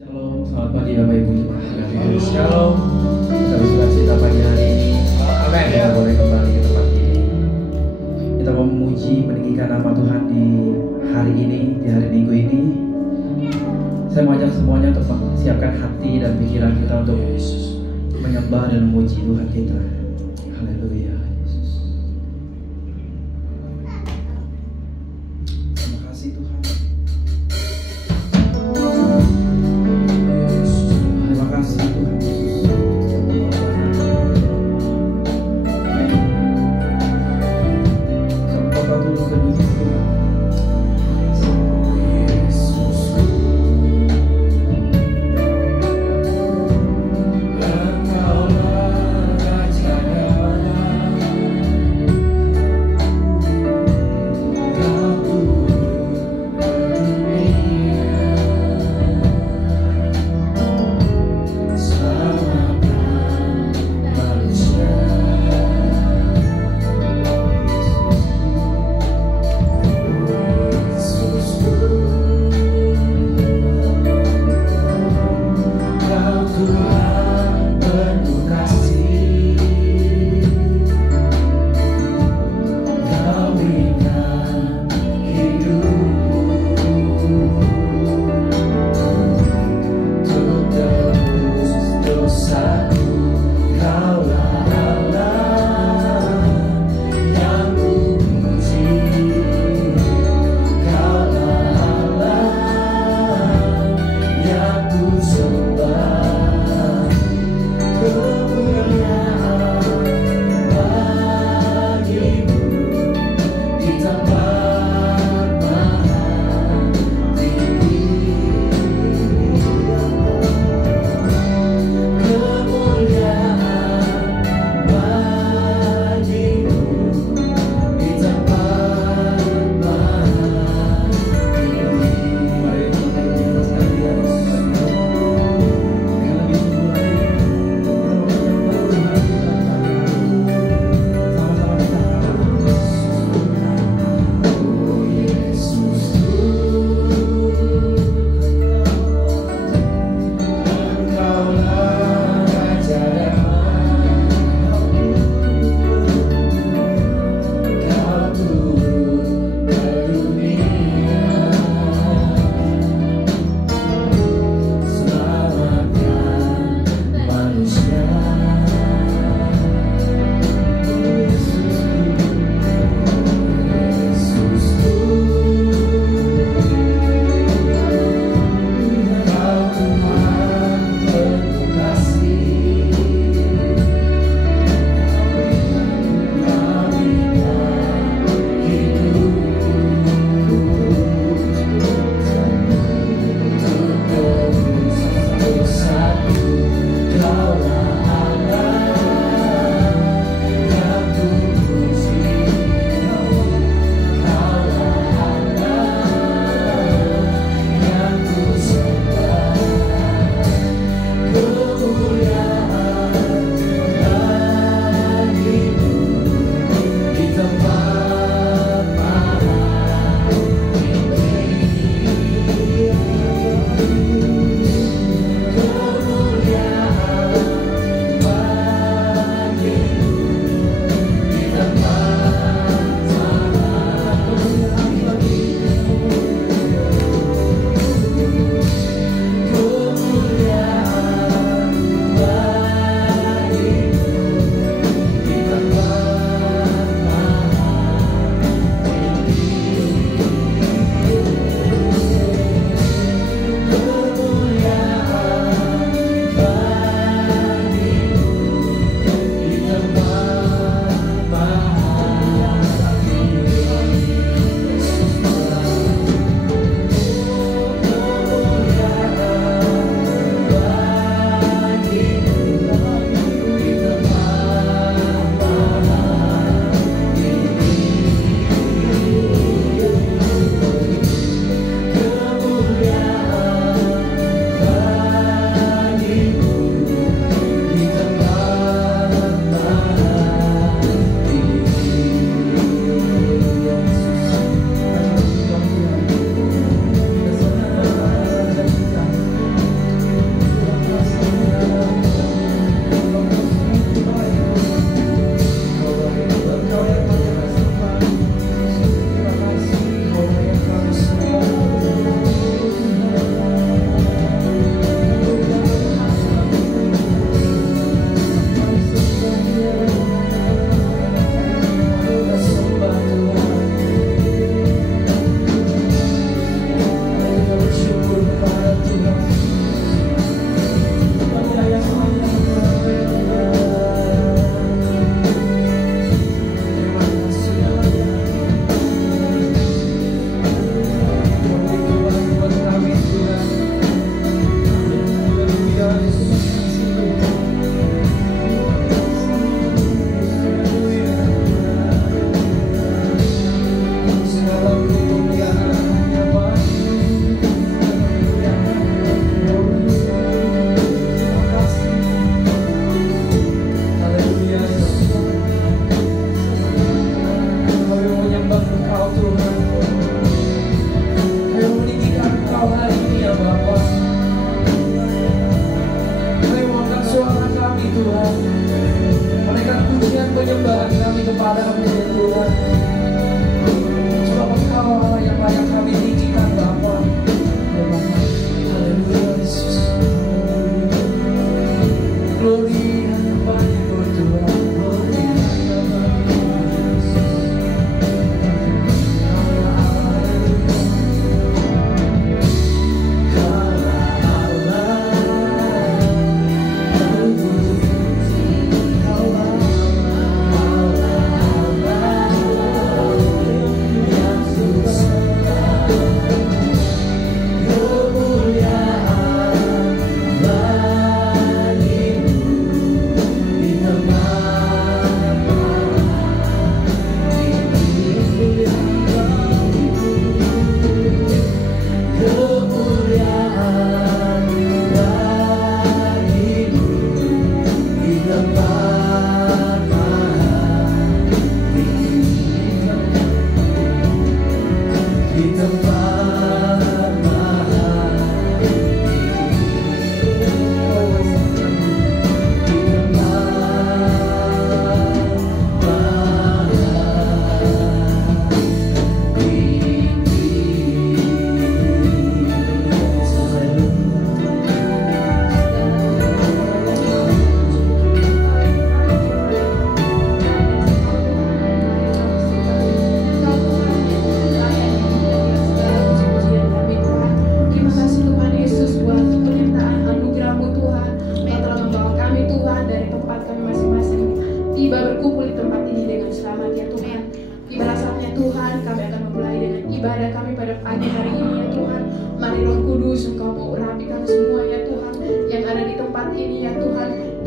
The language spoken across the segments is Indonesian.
Shalom, selamat pagi Bapak Ibu Jemaat sekalian. Shalom. Kita bersukacita pagi hari ini. Amin. Kita boleh kembali ke tempat ini. Kita mau memuji, meninggikan nama Tuhan di hari ini, di hari Minggu ini. Saya mau ajak semuanya untuk siapkan hati dan pikiran kita untuk menyembah dan memuji Tuhan kita. Haleluya. Terima kasih Tuhan. Terima kasih Tuhan Yesus. Sampai kau turun ke dunia Tuhan. Engkaulah Raja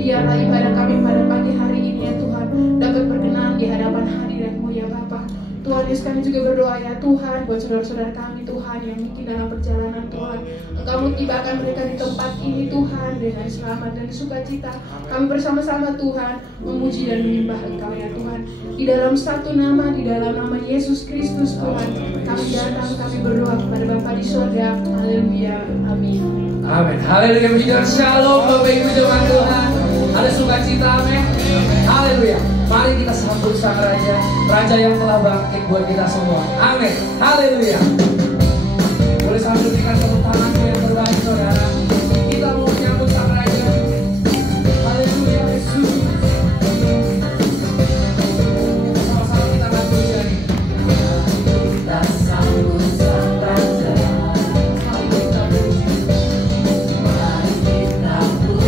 biarlah ibadah kami pada pagi hari ini ya Tuhan dapat berkenan di hadapan hadirat-Mu ya Bapa. Tuhan Yesus, kami juga berdoa ya Tuhan buat saudara-saudara kami Tuhan yang mungkin dalam perjalanan Tuhan Engkau mutibakan mereka di tempat ini Tuhan dengan selamat dan sukacita. Kami bersama-sama Tuhan memuji dan menyembah Engkau ya Tuhan. Di dalam satu nama, di dalam nama Yesus Kristus Tuhan, kami datang, kami berdoa kepada Bapa di surga. Haleluya, amin. Amin. Haleluya, puji Tuhan. Shalom Bapak Ibu jemaat Tuhan. Ada sukacita, amin. Haleluya. Mari kita sambut sang Raja, Raja yang telah bangkit buat kita semua. Amin. Haleluya. Boleh sambil berikan tepuk tanganku yang terbaik, saudara. Kita mau menyambut sang Raja. Haleluya, Yesus. Sama-sama kita akan bernyanyi. Kita sambut sang Raja. Mari kita puji. Mari kita puji namanya.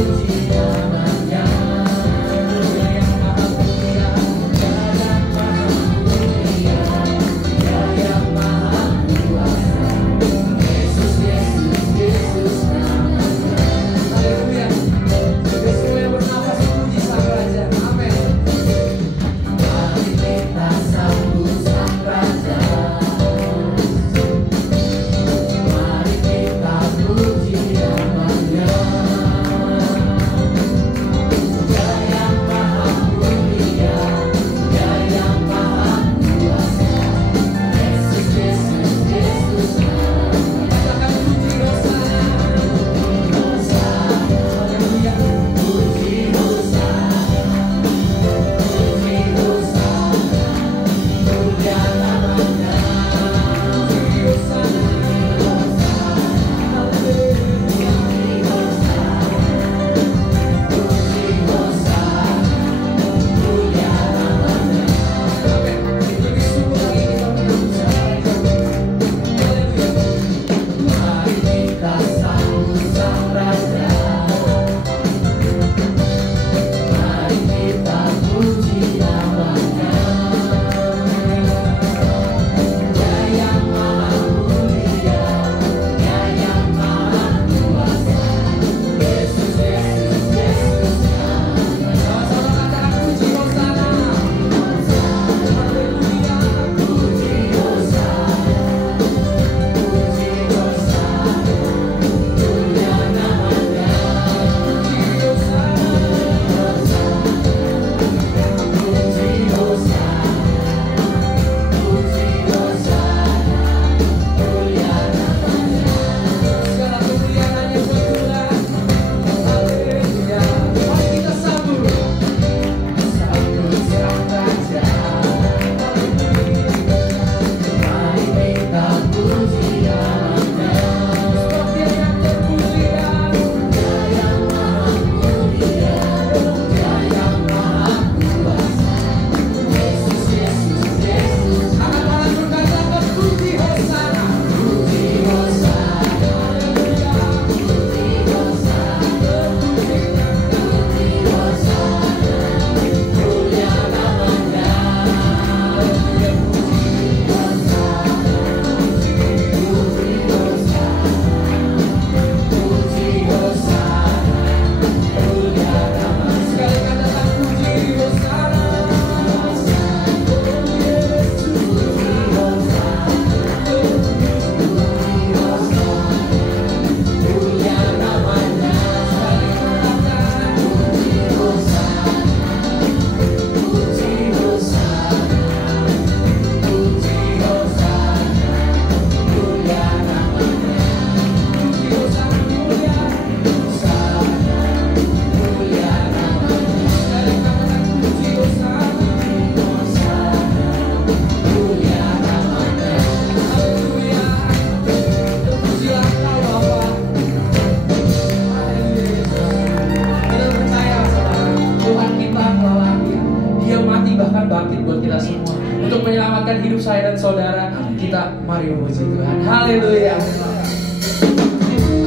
menyelamatkan hidup saya dan saudara. Kita mari memuji Tuhan. Haleluya.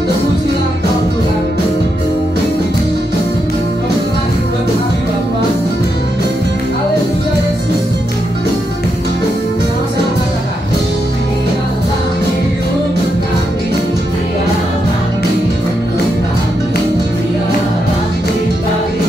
Terpujilah Engkau Tuhan. Kau telah hidup kami Bapa. Haleluya Yesus. Sama-sama katakan. Dia telah hidup kami. Dia mati untuk kami. Dia bangkit dari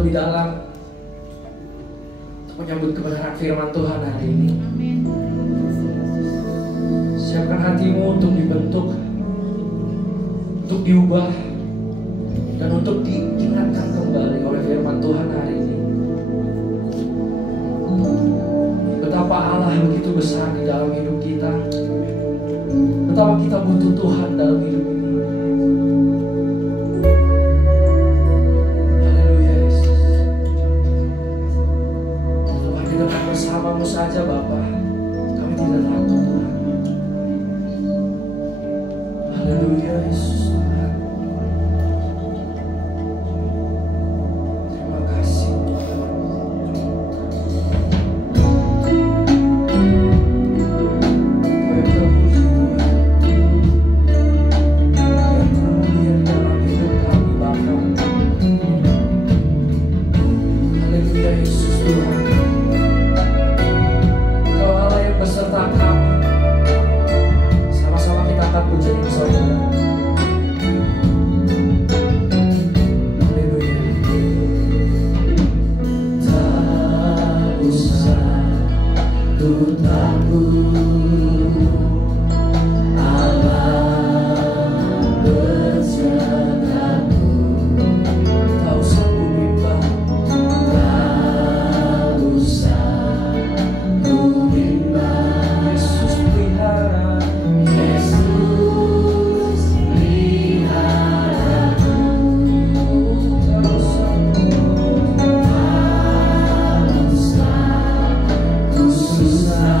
lebih dalam untuk menyambut kebenaran firman Tuhan hari ini. Amin. Siapkan hatimu untuk dibentuk, untuk diubah, dan untuk diingatkan kembali oleh firman Tuhan hari ini. Betapa Allah begitu besar di dalam hidup kita, betapa kita butuh Tuhan dalam hidup ini. Haleluya Yesus. Hanya dengan bersamamu saja Bapa, kami tidak takut Tuhan. Haleluya Yesus. Terima kasih Tuhan. Kau yang terpuji Tuhan, yang termulia di dalam hidup kami Bapa. Haleluya Yesus Tuhan. Kau Allah yang beserta kami. Sama-sama kita akan puji Saudara. Haleluya. Tak usah ku takut, Allah besertaku. Tak usah ku bimbang, tak usah ku bimbang. Yesus pelihara, Yesus peliharaku. Tak usah ku susah,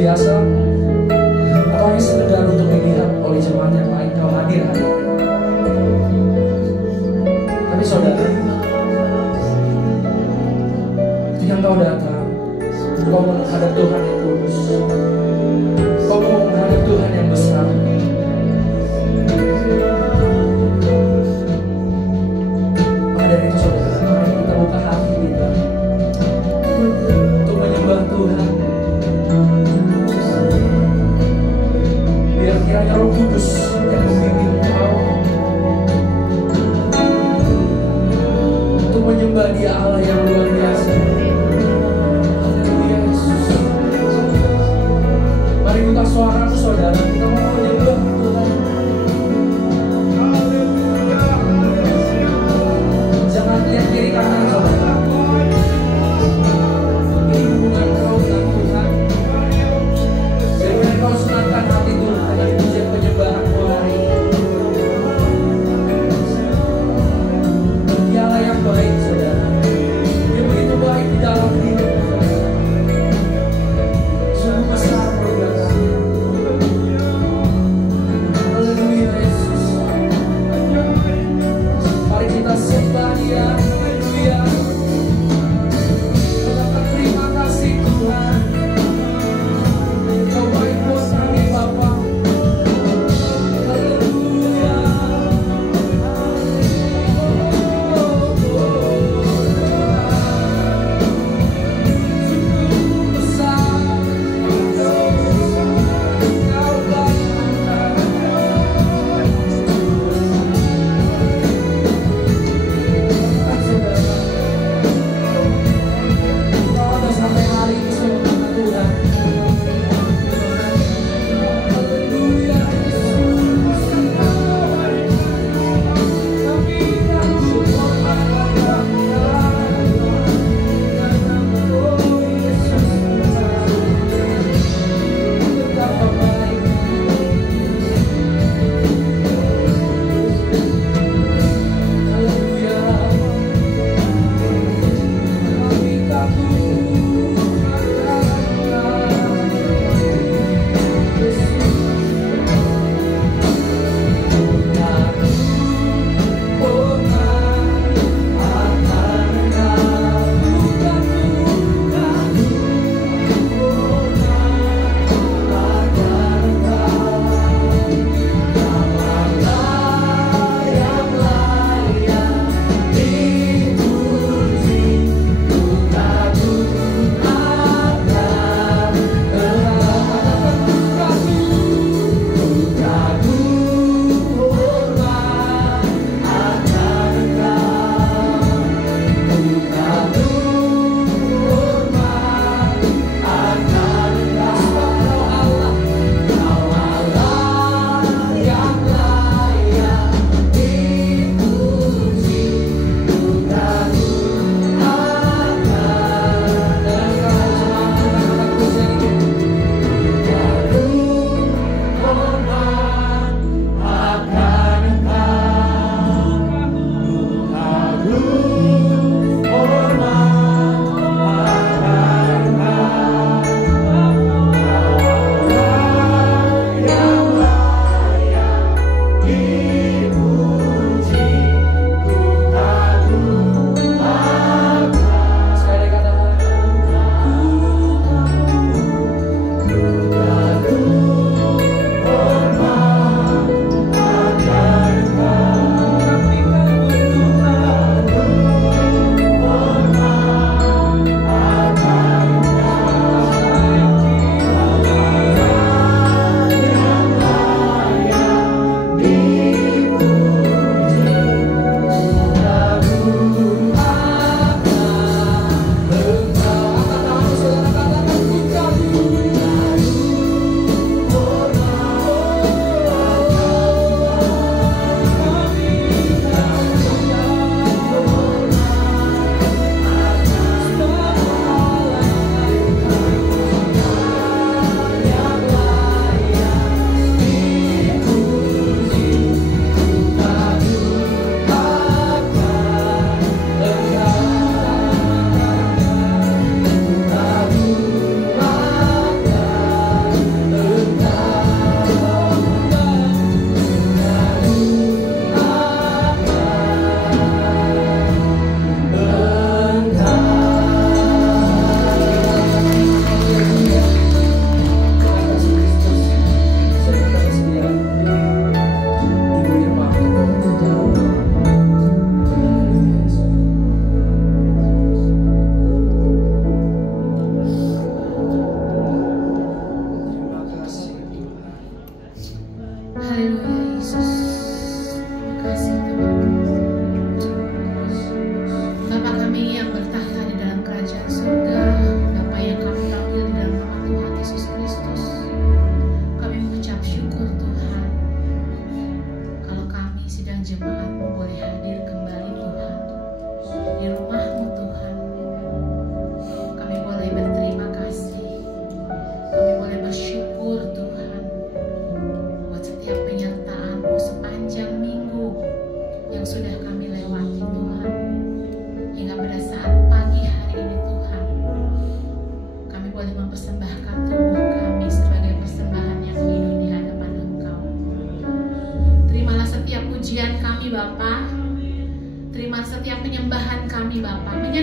biasa atau hanya sekedar untuk dilihat oleh jemaat yang lain Kau hadir hari ini. Tapi saudara, ketika Kau datang, Kau menghadap Tuhan yang kudus, Kau mau menghadap Tuhan yang besar. Maka dari itu saudara, mari kita buka hati kita untuk menyembah Tuhan. Biar kiranya Roh Kudus yang membimbing Kau untuk menyembah Dia Allah yang luar biasa. Haleluya Yesus. Mari buka suaramu saudara, kita mau menyembah Tuhan. Jangan lihat kiri kanan saudara. Ini hubungan kau dengan Tuhan. Jangan kau senangkan hati Tuhan dengan pujian penyembahanmu hari ini. Dia Allah yang baik saudara.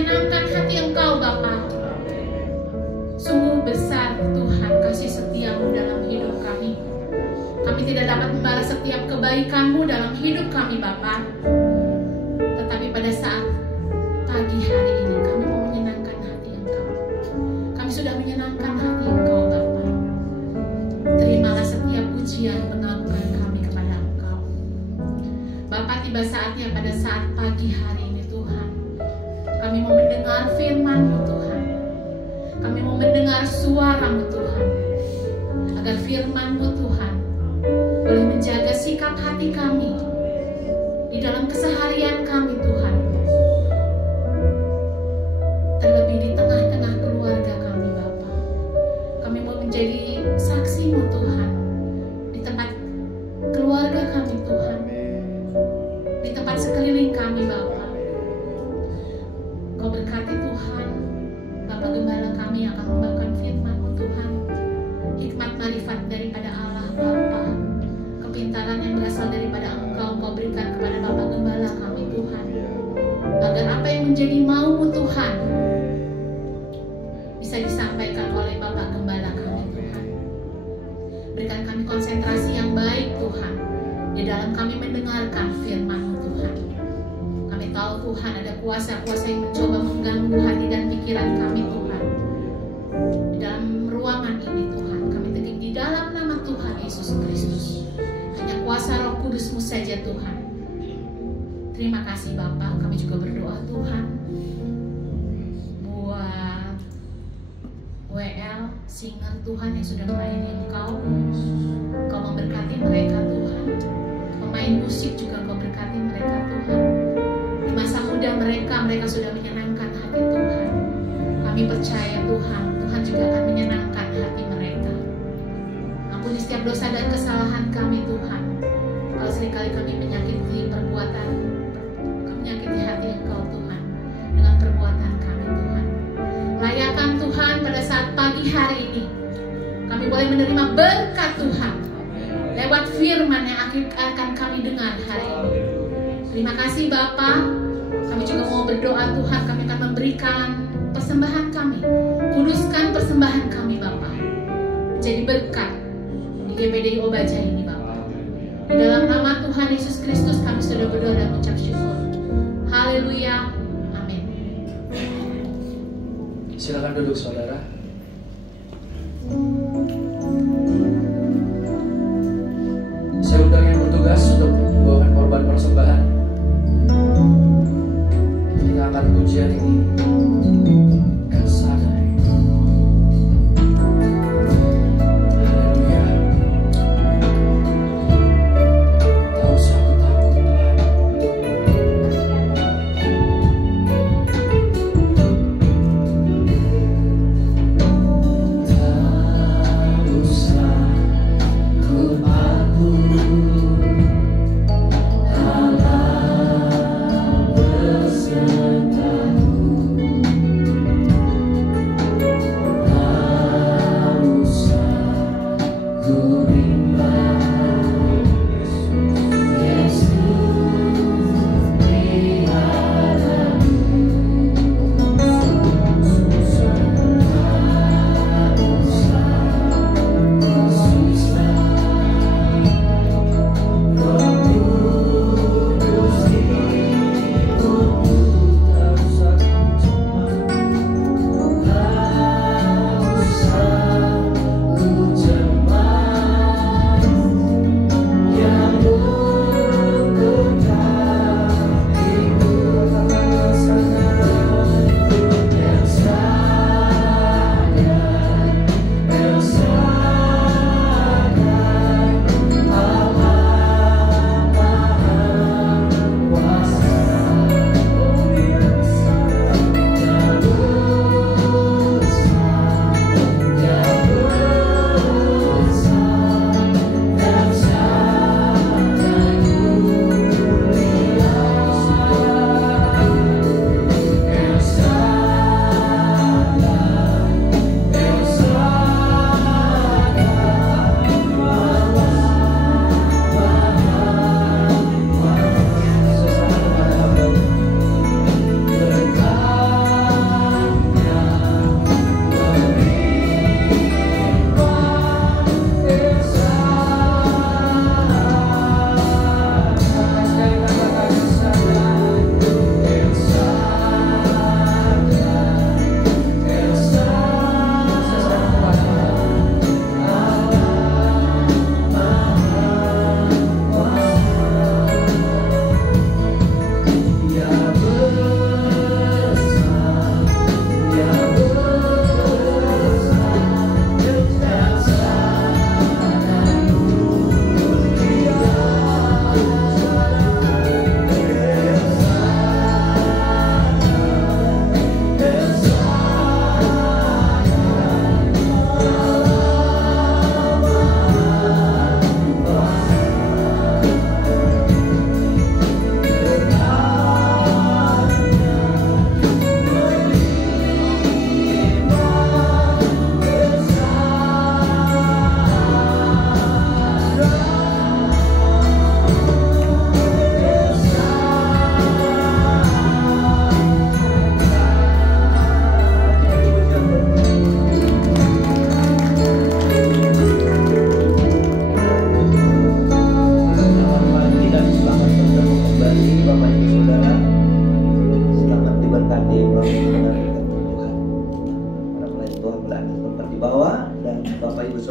menyenangkan hati Engkau Bapa. Sungguh besar Tuhan kasih setia-Mu dalam hidup kami. Kami tidak dapat membalas setiap kebaikan-Mu dalam hidup kami Bapa. Tetapi pada saat pagi hari ini kami mau menyenangkan hati Engkau. Kami sudah menyenangkan hati Engkau Bapa. Terimalah setiap pujian pengagungan kami kepada Engkau. Bapa, tiba saatnya pada saat pagi hari ini Tuhan, kami mau mendengar firman-Mu Tuhan. Kami mau mendengar suara-Mu Tuhan. Agar firman-Mu Tuhan boleh menjaga sikap hati kami di dalam keseharian kami Tuhan. Terlebih di tengah-tengah keluarga kami Bapa. Kami mau menjadi saksi-Mu Tuhan di tempat keluarga kami Tuhan. Di tempat sekeliling kami Bapa. Kau berkati Tuhan, Bapak Gembala kami akan membawakan firman-Mu Tuhan. Hikmat marifat daripada Allah Bapa. Kepintaran yang berasal daripada Engkau, Kau berikan kepada Bapak Gembala kami Tuhan. Agar apa yang menjadi mau-Mu Tuhan bisa disampaikan oleh Bapak Gembala kami Tuhan. Berikan kami konsentrasi yang baik Tuhan di dalam kami mendengarkan firman-Mu Tuhan. Kami tahu Tuhan ada kuasa-kuasa yang mencoba mengganggu hati dan pikiran kami Tuhan. Di dalam ruangan ini Tuhan, kami teguh di dalam nama Tuhan Yesus Kristus. Hanya kuasa Roh Kudus-Mu saja Tuhan. Terima kasih Bapa. Kami juga berdoa Tuhan buat WL singer Tuhan yang sudah melayani Engkau. Kau memberkati mereka Tuhan. Pemain musik juga Kau berkati mereka Tuhan. Di masa muda mereka sudah menyenangkan hati Tuhan. Kami percaya Tuhan, Tuhan juga akan menyenangkan hati mereka. Ampuni setiap dosa dan kesalahan kami Tuhan. Kalau seringkali kami menyakiti perbuatan, menyakiti hati Engkau Tuhan dengan perbuatan kami Tuhan. Layakan Tuhan pada saat pagi hari ini kami boleh menerima berkat Tuhan lewat firman yang akan kami dengar hari ini. Terima kasih Bapa. Kami juga mau berdoa Tuhan, kami akan memberikan persembahan kami. Kuduskan persembahan kami Bapa menjadi berkat di GPDI Obaja ini Bapa. Di dalam nama Tuhan Yesus Kristus kami sudah berdoa dan mengucap syukur. Haleluya. Amin. Silakan duduk saudara. Saya undang yang bertugas untuk membawakan korban persembahan. Kita akan pujian ini kesadai. Haleluya. Tak usah aku takut Tuhan. Tak usah ku takut. Allah besertamu.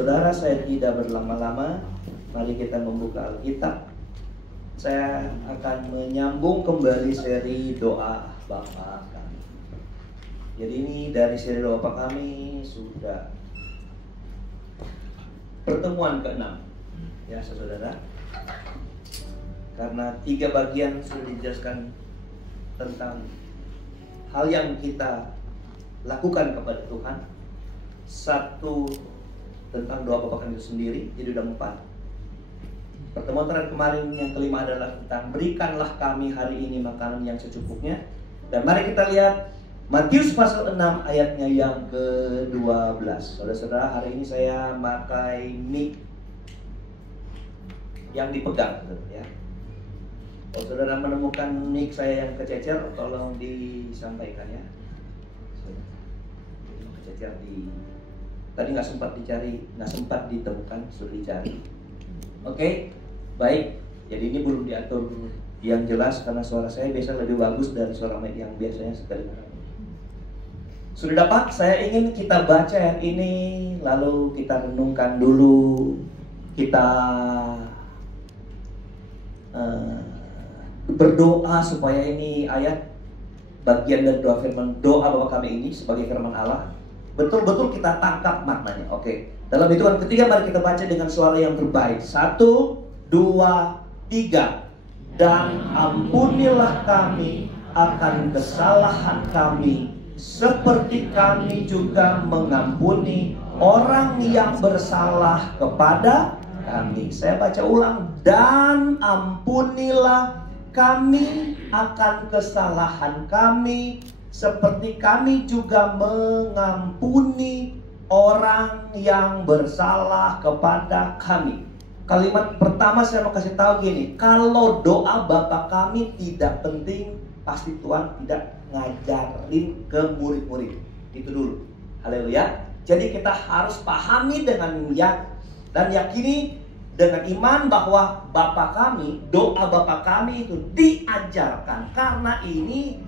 saudara, saya tidak berlama-lama. Mari kita membuka Alkitab. Saya akan menyambung kembali seri doa Bapa kami. Jadi ini dari seri doa Bapa kami sudah pertemuan ke-6 ya saudara. Karena 3 bagian sudah dijelaskan tentang hal yang kita lakukan kepada Tuhan. 1 tentang doa Bapa kami itu sendiri, jadi udah 4. Pertemuan terakhir kemarin yang kelima adalah tentang berikanlah kami hari ini makanan yang secukupnya. Dan mari kita lihat Matius pasal 6 ayatnya yang ke-12. Saudara-saudara, hari ini saya pakai mic yang dipegang ya. Kalau saudara menemukan mic saya yang kececer, tolong disampaikan ya. Kececer tadi nggak sempat dicari, nggak sempat ditemukan, sudah dicari. Oke, baik. Jadi ini belum diatur yang jelas karena suara saya biasa lebih bagus dari suara mic yang biasanya sekali. Sudah dapat? Saya ingin kita baca yang ini, lalu kita renungkan dulu, kita berdoa supaya ini ayat bagian dari doa firman doa Bapa kami ini sebagai firman Allah betul-betul kita tangkap maknanya. Oke. Dalam hitungan ketiga mari kita baca dengan suara yang terbaik. 1, 2, 3. Dan ampunilah kami akan kesalahan kami, seperti kami juga mengampuni orang yang bersalah kepada kami. Saya baca ulang. Dan ampunilah kami akan kesalahan kami, seperti kami juga mengampuni orang yang bersalah kepada kami. Kalimat pertama saya mau kasih tahu gini, kalau doa Bapa kami tidak penting, pasti Tuhan tidak ngajarin ke murid-murid. Itu dulu. Haleluya. Jadi kita harus pahami dengan dan yakini dengan iman bahwa Bapa kami, doa Bapa kami itu diajarkan karena ini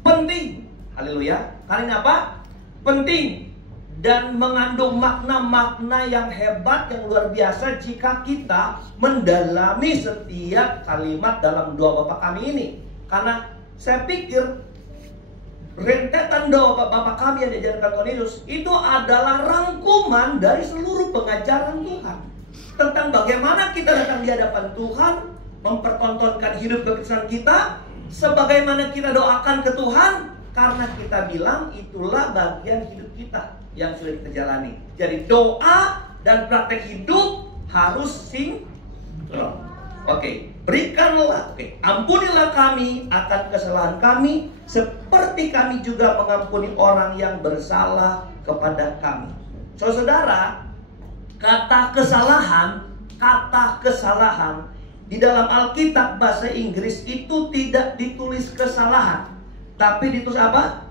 penting. Haleluya. Karena apa? Penting dan mengandung makna-makna yang hebat, yang luar biasa jika kita mendalami setiap kalimat dalam doa Bapa kami ini. Karena saya pikir rentetan doa Bapa kami yang diajarkan Tuhan Yesus itu adalah rangkuman dari seluruh pengajaran Tuhan tentang bagaimana kita datang di hadapan Tuhan, mempertontonkan hidup kekristenan kita, sebagaimana kita doakan ke Tuhan, karena kita bilang itulah bagian hidup kita yang sudah kita jalani. Jadi doa dan praktek hidup harus sinkron. Oke, berikanlah, ampunilah kami akan kesalahan kami, seperti kami juga mengampuni orang yang bersalah kepada kami. Saudara, kata kesalahan di dalam Alkitab bahasa Inggris itu tidak ditulis kesalahan, tapi ditulis apa?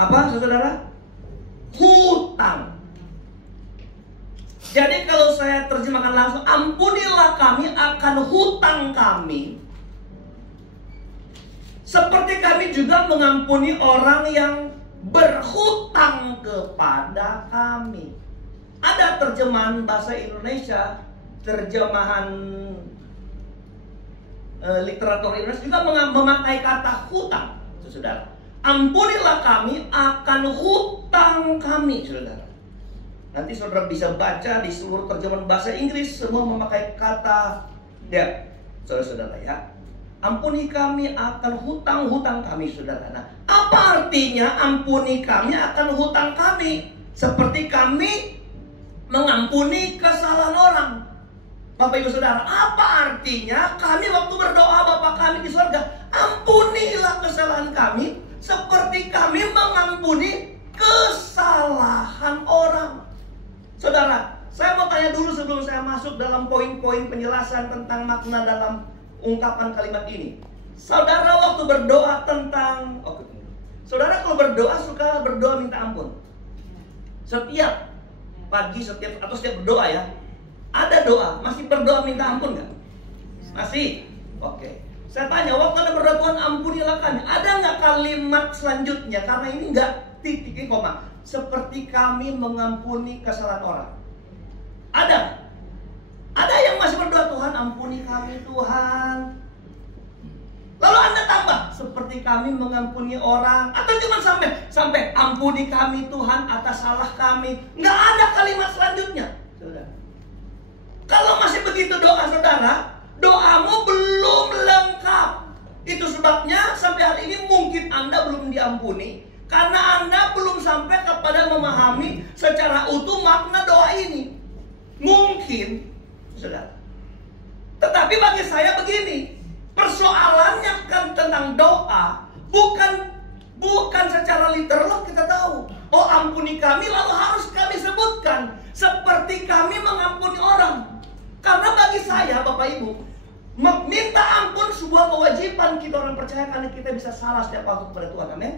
Apa saudara? Hutang. Jadi kalau saya terjemahkan langsung, ampunilah kami akan hutang kami, seperti kami juga mengampuni orang yang berhutang kepada kami. Ada terjemahan bahasa Indonesia, terjemahan literatur Indonesia juga memakai kata hutang, saudara. Ampunilah kami akan hutang kami, saudara. Nanti saudara bisa baca di seluruh terjemahan bahasa Inggris semua memakai kata saudara-saudara ya. Ampuni kami akan hutang-hutang kami, saudara. Nah, apa artinya ampuni kami akan hutang kami? Seperti kami mengampuni kesalahan orang. Bapak Ibu Saudara, apa artinya kami waktu berdoa Bapa kami di surga, ampunilah kesalahan kami seperti kami mengampuni kesalahan orang. Saudara, saya mau tanya dulu sebelum saya masuk dalam poin-poin penjelasan tentang makna dalam ungkapan kalimat ini. Saudara waktu berdoa tentang saudara kalau berdoa suka berdoa minta ampun? Setiap pagi, setiap berdoa ya. Ada doa, masih berdoa minta ampun nggak? Masih? Oke. Saya tanya, waktu Anda berdoa Tuhan ampunilah kami, ada nggak kalimat selanjutnya? Karena ini nggak titik koma. Seperti kami mengampuni kesalahan orang. Ada yang masih berdoa, Tuhan ampuni kami Tuhan. Lalu Anda tambah, seperti kami mengampuni orang. Atau cuma sampai ampuni kami Tuhan atas salah kami. Nggak ada kalimat selanjutnya, saudara. Kalau masih begitu doa saudara, doamu belum lengkap. Itu sebabnya sampai hari ini mungkin Anda belum diampuni, karena Anda belum sampai kepada memahami secara utuh makna doa ini. Mungkin, saudara. Tetapi bagi saya begini, persoalannya kan tentang doa, bukan secara literal kita tahu. Oh ampuni kami, lalu harus kami sebutkan seperti kami mengampuni orang. Karena bagi saya Bapak Ibu, minta ampun sebuah kewajiban kita orang percaya, karena kita bisa salah setiap waktu kepada Tuhan. Amin.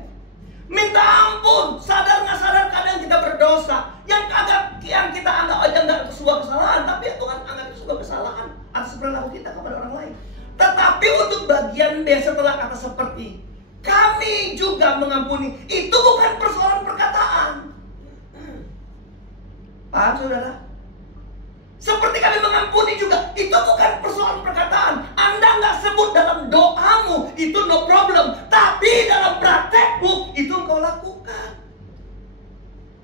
Minta ampun, sadar nggak sadar kadang kita berdosa. Yang kita anggap aja nggak sebuah kesalahan, tapi Tuhan anggap itu sebuah kesalahan atas perilaku kita kepada orang lain. Tetapi untuk bagian B setelah kata seperti kami juga mengampuni, itu bukan persoalan perkataan. Paham saudara? Seperti kami mengampuni juga, itu bukan persoalan perkataan. Anda nggak sebut dalam doamu, itu no problem. Tapi dalam praktekmu, itu engkau lakukan.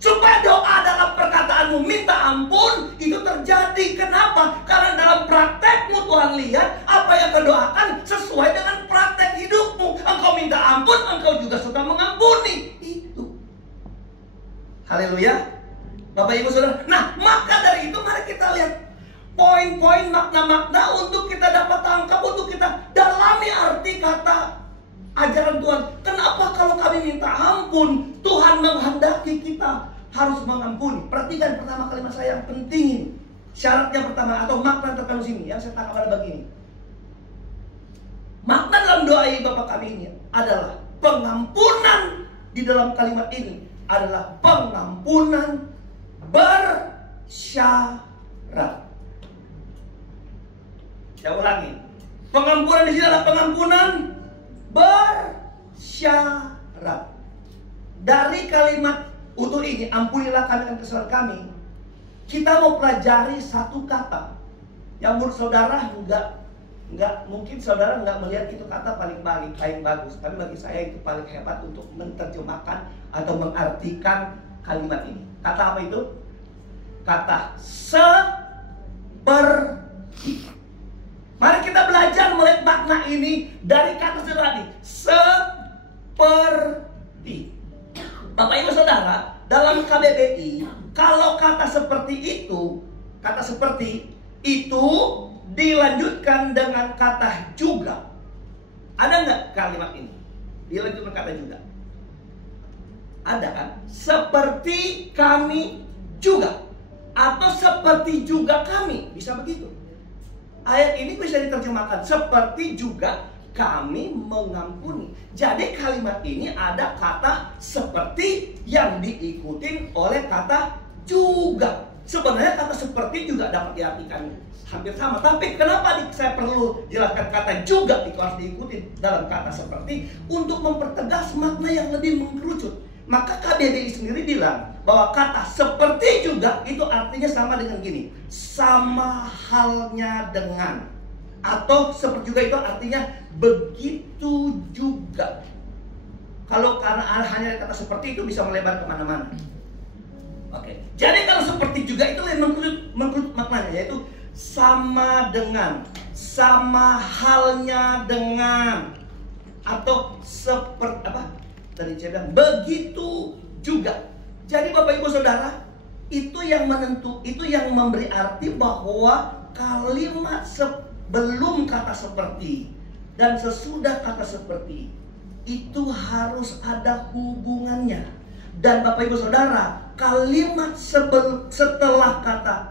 Supaya doa dalam perkataanmu minta ampun, itu terjadi. Kenapa? Karena dalam praktekmu Tuhan lihat apa yang kau doakan sesuai dengan praktek hidupmu. Engkau minta ampun, engkau juga suka mengampuni. Itu. Haleluya. Bapak Ibu Saudara. Nah, maka dari itu mari kita lihat poin-poin makna-makna untuk kita dapat tangkap, untuk kita dalami arti kata ajaran Tuhan. Kenapa kalau kami minta ampun, Tuhan menghendaki kita harus mengampuni? Perhatikan pertama kalimat saya yang penting ini. Syaratnya pertama atau makna terkandung sini yang saya tangkap adalah begini. Makna dalam doa Bapa kami ini adalah pengampunan. Di dalam kalimat ini adalah pengampunan bersyarat. Saya ulangi. Pengampunan di sini adalah pengampunan bersyarat. Dari kalimat utuh ini, ampunilah kami akan kesalahan kami, kita mau pelajari satu kata yang menurut saudara nggak mungkin saudara nggak melihat itu kata paling bagus, tapi bagi saya itu paling hebat untuk menerjemahkan atau mengartikan kalimat ini. Kata apa itu? Kata seperti. Mari kita belajar melihat makna ini dari kata tadi, seperti. Bapak Ibu Saudara, dalam KBBI, kalau kata seperti itu dilanjutkan dengan kata juga. Ada nggak kalimat ini dilanjutkan kata juga? Ada kan? Seperti kami juga, atau seperti juga kami, bisa begitu. Ayat ini bisa diterjemahkan seperti juga kami mengampuni. Jadi kalimat ini ada kata seperti yang diikutin oleh kata juga. Sebenarnya kata seperti juga dapat diartikan hampir sama, tapi kenapa saya perlu jelaskan kata juga itu harus diikuti dalam kata seperti untuk mempertegas makna yang lebih mengerucut. Maka KBBI sendiri bilang bahwa kata seperti juga itu artinya sama dengan gini, sama halnya dengan, atau seperti juga itu artinya begitu juga. Kalau karena hanya kata seperti itu bisa melebar kemana-mana. Oke. Jadi kalau seperti juga itu mengkerucut maknanya, yaitu sama dengan, sama halnya dengan, atau seperti apa? Tadi saya bilang begitu juga. Jadi Bapak Ibu Saudara, itu yang memberi arti bahwa kalimat sebelum kata seperti dan sesudah kata seperti itu harus ada hubungannya. Dan Bapak Ibu Saudara, kalimat setelah kata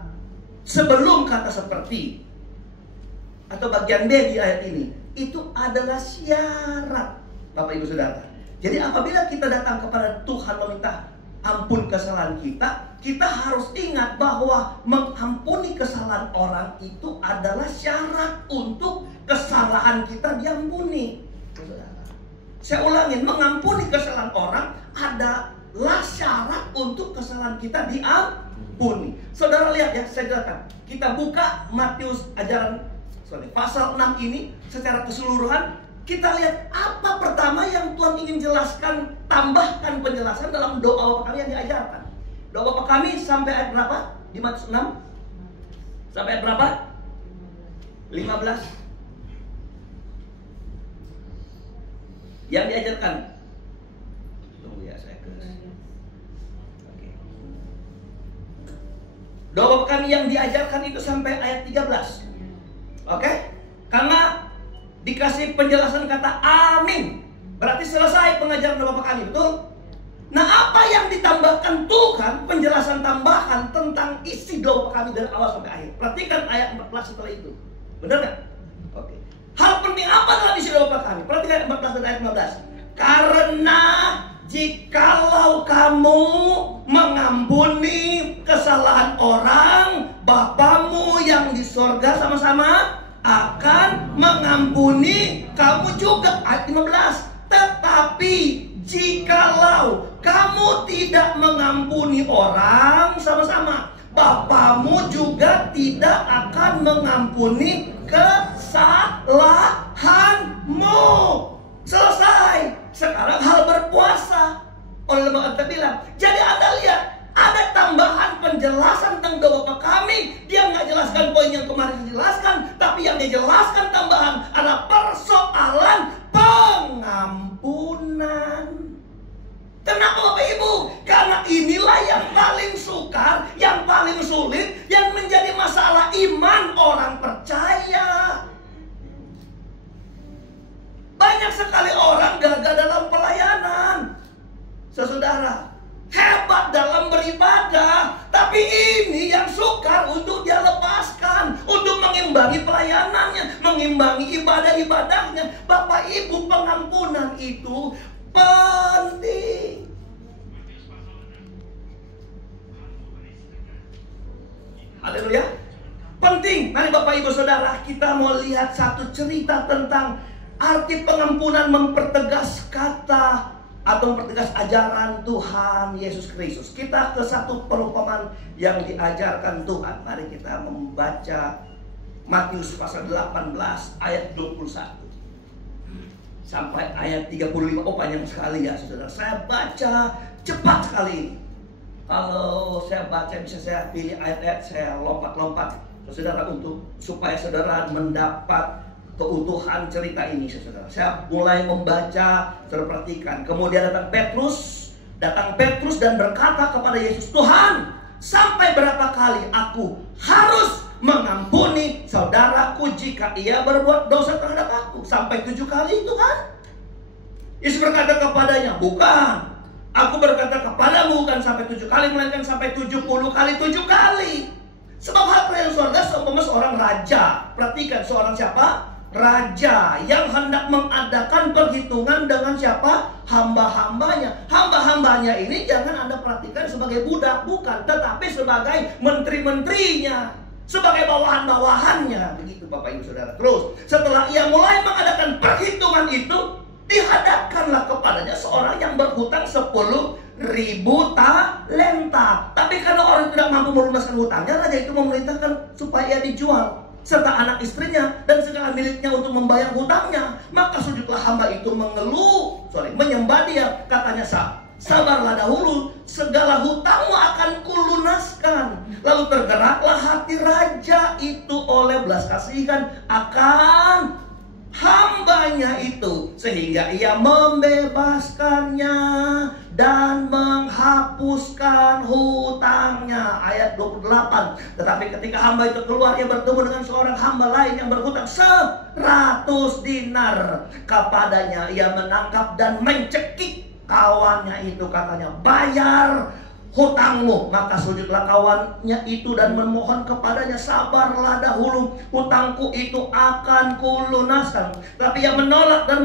sebelum kata seperti atau bagian B di ayat ini itu adalah syarat, Bapak Ibu Saudara. Jadi apabila kita datang kepada Tuhan meminta ampun kesalahan kita, kita harus ingat bahwa mengampuni kesalahan orang itu adalah syarat untuk kesalahan kita diampuni. Saya ulangi, mengampuni kesalahan orang adalah syarat untuk kesalahan kita diampuni. Saudara lihat lihat ya, saya jelaskan. Kita buka Matius pasal 6 ini secara keseluruhan. Kita lihat apa pertama yang Tuhan ingin jelaskan, tambahkan penjelasan dalam doa Bapa kami yang diajarkan. Doa Bapa kami sampai ayat berapa? Di Matius 6 sampai ayat berapa? 15. Yang diajarkan. Tunggu ya, saya Oke. Doa Bapa kami yang diajarkan itu sampai ayat 13. Oke? Karena dikasih penjelasan kata amin, berarti selesai pengajaran doa Bapa kami, betul? Nah, apa yang ditambahkan Tuhan, penjelasan tambahan tentang isi doa Bapa kami dari awal sampai akhir. Perhatikan ayat 14 setelah itu. Benar nggak? Oke. Hal penting apa dalam isi doa Bapa kami? Perhatikan ayat 14 dan ayat 15. Karena jikalau kamu mengampuni kesalahan orang, Bapamu yang di sorga sama-sama akan mengampuni kamu juga. Ayat 15. Tetapi jikalau kamu tidak mengampuni orang, sama-sama Bapamu juga tidak akan mengampuni kesalahanmu. Selesai. Sekarang hal berpuasa. Oleh lembaga kita bilang, jadi Anda lihat ada tambahan penjelasan tentang doa Bapa kami. Dia nggak jelaskan poin yang kemarin dijelaskan, tapi yang dia jelaskan tambahan adalah persoalan pengampunan. Kenapa Bapak Ibu? Karena inilah yang paling sukar, yang paling sulit, yang menjadi masalah iman orang percaya. Banyak sekali orang gagal dalam pelayanan. Saudara, hebat dalam beribadah, tapi ini yang sukar untuk dia lepaskan, untuk mengimbangi pelayanannya, mengimbangi ibadah-ibadahnya. Bapak Ibu, pengampunan itu penting. Haleluya. Penting. Mari Bapak Ibu Saudara, kita mau lihat satu cerita tentang arti pengampunan, mempertegas kata atau mempertegas ajaran Tuhan Yesus Kristus. Kita ke satu perumpamaan yang diajarkan Tuhan. Mari kita membaca Matius pasal 18 ayat 21 sampai ayat 35. Oh, panjang sekali ya saudara. Saya baca cepat sekali ini. Kalau saya baca bisa saya pilih ayat-ayat, saya lompat-lompat saudara untuk supaya saudara mendapat keutuhan cerita ini saudara. Saya mulai membaca, perhatikan. Kemudian datang Petrus dan berkata kepada Yesus, Tuhan, sampai berapa kali aku harus mengampuni saudaraku jika ia berbuat dosa terhadap aku? Sampai 7 kali itu kan? Yesus berkata kepadanya, bukan. Aku berkata kepadamu bukan sampai 7 kali, melainkan sampai 70 kali 7 kali. Sebab hal kerajaan surga seumpama seorang raja. Perhatikan, seorang siapa? Raja yang hendak mengadakan perhitungan dengan siapa? Hamba-hambanya. Hamba-hambanya ini jangan Anda perhatikan sebagai budak, bukan, tetapi sebagai menteri-menterinya, sebagai bawahan-bawahannya. Begitu Bapak Ibu Saudara. Terus setelah ia mulai mengadakan perhitungan itu, dihadapkanlah kepadanya seorang yang berhutang 10.000 talenta. Tapi karena orang tidak mampu melunaskan hutangnya, raja itu memerintahkan supaya ia dijual serta anak istrinya dan segala miliknya untuk membayar hutangnya. Maka sujudlah hamba itu menyembah dia. Katanya, sabarlah dahulu, segala hutangmu akan kulunaskan. Lalu tergeraklah hati raja itu oleh belas kasihan akan hambanya itu, sehingga ia membebaskannya dan menghapuskan hutangnya. Ayat 28. Tetapi ketika hamba itu keluar, ia bertemu dengan seorang hamba lain yang berhutang 100 dinar kepadanya. Ia menangkap dan mencekik kawannya itu, katanya, bayar hutangmu. Maka sujudlah kawannya itu dan memohon kepadanya, sabarlah dahulu, hutangku itu akan kulunaskan. Tapi ia menolak dan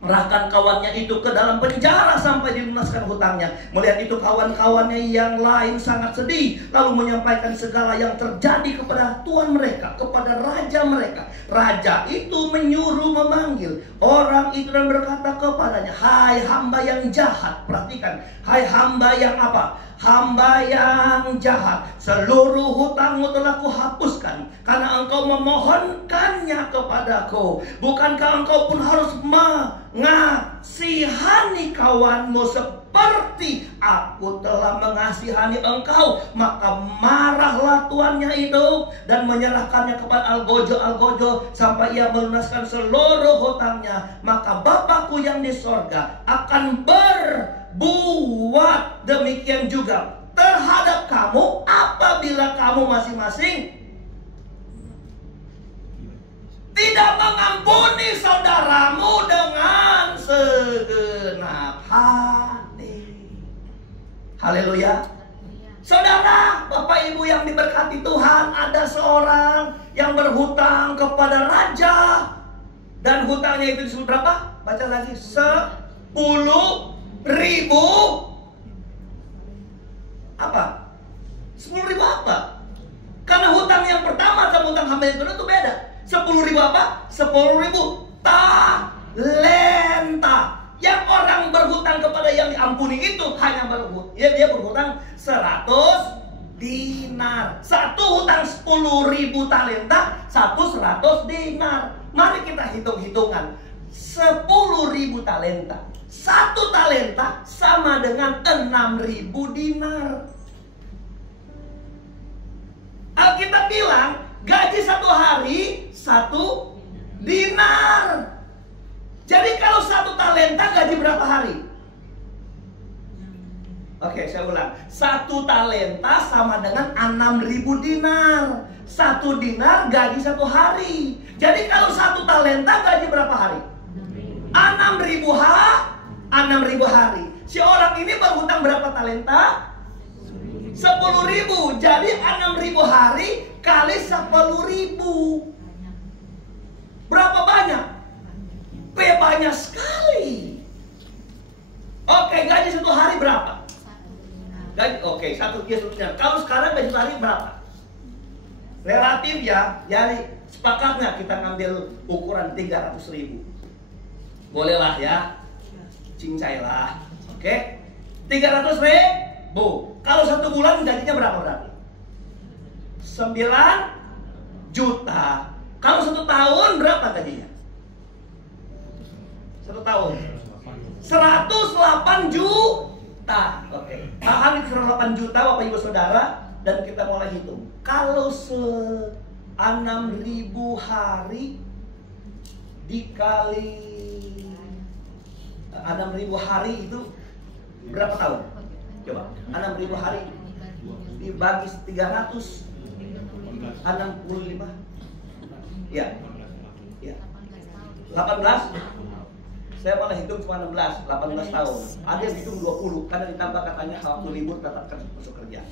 Merahkan kawannya itu ke dalam penjara sampai dilunaskan hutangnya. Melihat itu kawan-kawannya yang lain sangat sedih, lalu menyampaikan segala yang terjadi kepada tuan mereka, kepada raja mereka. Raja itu menyuruh memanggil orang itu dan berkata kepadanya, "Hai hamba yang jahat." Perhatikan, hai hamba yang apa? Hamba yang jahat, seluruh hutangmu telah kuhapuskan karena engkau memohonkannya kepadaku. Bukankah engkau pun harus mengasihani kawanmu seperti aku telah mengasihani engkau? Maka marahlah tuannya itu dan menyerahkannya kepada algojo sampai ia melunaskan seluruh hutangnya. Maka Bapakku yang di sorga akan berbuat demikian juga terhadap kamu apabila kamu masing-masing tidak mengampuni saudaramu dengan segenap hati. Haleluya. Saudara, Bapak Ibu yang diberkati Tuhan, ada seorang yang berhutang kepada raja dan hutangnya itu disebut berapa? Baca lagi, 10.000 apa? 10.000 apa? Karena hutang yang pertama sama hutang hamba yang kedua itu beda. 10.000 apa? 10.000 talenta. Yang orang berhutang kepada yang diampuni itu hanya dia berhutang 100 dinar. Satu hutang 10.000 talenta, satu 100 dinar. Mari kita hitung-hitungan. 10.000 talenta. Satu talenta sama dengan 6.000 dinar. Alkitab bilang gaji satu hari 1 dinar. Jadi kalau 1 talenta gaji berapa hari? Oke, saya ulang. 1 talenta sama dengan 6.000 dinar. 1 dinar gaji 1 hari. Jadi kalau 1 talenta gaji berapa hari? 6.000 hari. Si orang ini berhutang berapa talenta? 10.000. Jadi 6.000 hari kali 10.000. Berapa banyak? Banyak sekali. Oke, gaji 1 hari berapa? Gaji, oke, 1 dinar. Kalau sekarang gaji hari berapa? Relatif ya. Jadi sepakatnya kita ngambil ukuran 300.000. Bolehlah ya, cincailah. Oke, 300.000. Kalau 1 bulan gajinya berapa berarti? 9 juta. Kalau 1 tahun berapa gajinya? 1 tahun 108 juta. Oke, tahan di 108 juta Bapak Ibu Saudara. Dan kita mulai hitung. Kalau 6.000 hari dikali 6.000 hari itu berapa tahun? Coba, 6.000 hari dibagi 300 65. Ya. Ya. 18. Saya malah hitung cuma 18 tahun. Ada yang hitung 20 karena ditambah katanya waktu libur tetap masuk kerja.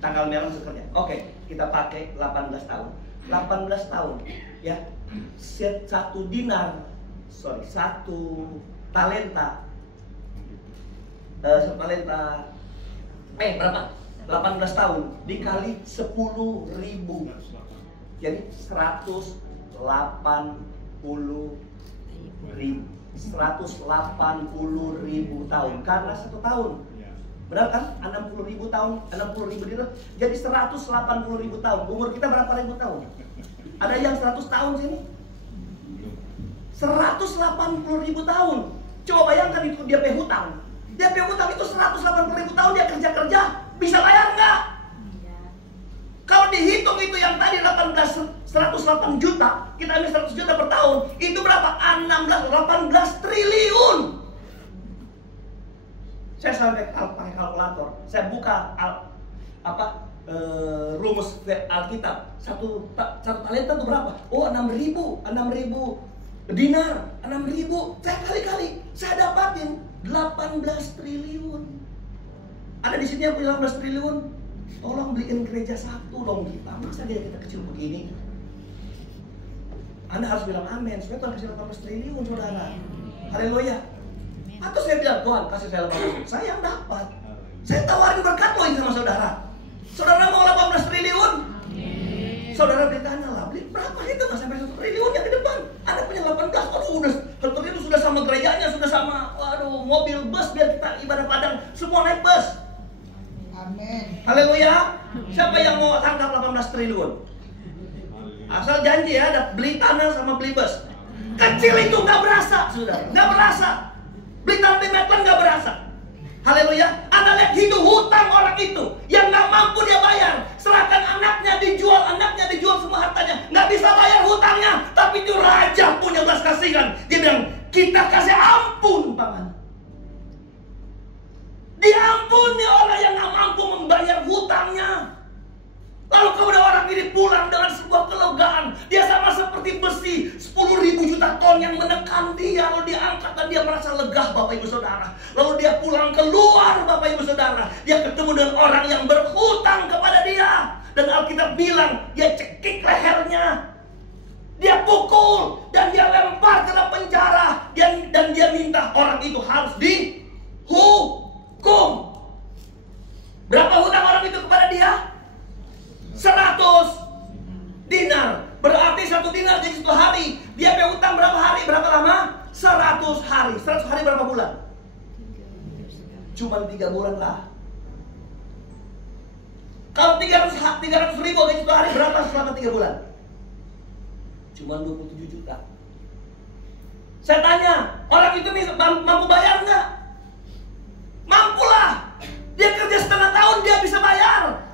Tanggal merah masuk kerja. Oke, kita pakai 18 tahun. 18 tahun ya. 1 talenta. Berapa? 18 tahun dikali 10.000. Jadi 180.000 tahun. Karena 1 tahun. Benar kan? 60.000 tahun, 60.000 dinar. Jadi 180.000 tahun. Umur kita berapa ribu tahun? Ada yang 100 tahun sini? 180.000 tahun. Coba bayangkan itu dia punya hutang. Dia punya hutang itu 180.000 tahun dia kerja-kerja. Bisa bayar nggak? Kalau dihitung itu yang tadi 108 juta, kita ambil 100 juta per tahun, itu berapa? 18 triliun. Saya sampai pakai kalkulator, saya buka rumus Alkitab. Satu talenta itu berapa? Oh, 6.000 dinar, 6.000. Saya kali-kali saya dapatin 18 triliun. Ada di sini yang punya 18 triliun. Tolong beliin gereja 1 dong kita. Masa gereja kita kecil begini? Anda harus bilang amin supaya Tuhan kasih 18 triliun, saudara. Haleluya. Atau saya bilang, Tuhan kasih saya 18. Saya yang dapat. Saya tawarin berkat loh ini sama saudara. Saudara mau 18 triliun? Saudara ditanya lah, beli berapa itu? Nggak sampai 1 triliun yang di depan. Anda punya 18, aduh udah 1 triliun sudah sama gerejanya, sudah sama, waduh, mobil bus biar kita ibadah padang, semua naik bus. Amin. Haleluya. Siapa yang mau tangkap 18 triliun? Asal janji ya, ada beli tanah sama beli bus. Kecil itu nggak berasa, saudara, nggak berasa. Beli tanah di Maitland nggak berasa. Haleluya. Anda lihat hidup hutang orang itu yang nggak mampu dia bayar, serahkan anaknya dijual semua hartanya, nggak bisa bayar hutangnya. Tapi itu raja punya belas kasihan. Dia bilang, kita kasih ampun paman. Diampuni orang yang nggak mampu membayar hutangnya. Lalu kemudian orang ini pulang dengan sebuah kelegaan. Dia sama seperti besi 10.000 juta ton yang menekan dia. Lalu dia angkat dan dia merasa lega, Bapak Ibu Saudara. Lalu dia pulang keluar, Bapak Ibu Saudara. Dia ketemu dengan orang yang berhutang kepada dia. Dan Alkitab bilang, dia cekik lehernya, dia pukul, dan dia lempar ke dalam penjara. Dan dia minta orang itu harus dihukum. Berapa hutang orang itu kepada dia? 100 dinar. Berarti 1 dinar jadi 1 hari. Dia punya utang berapa hari? Berapa lama? 100 hari. 100 hari berapa bulan? Cuma 3 bulan lah. Kalau 300 ribu gaji 1 hari berapa selama 3 bulan? Cuma 27 juta. Saya tanya, orang itu mampu bayar nggak? Mampulah. Dia kerja setengah tahun dia bisa bayar.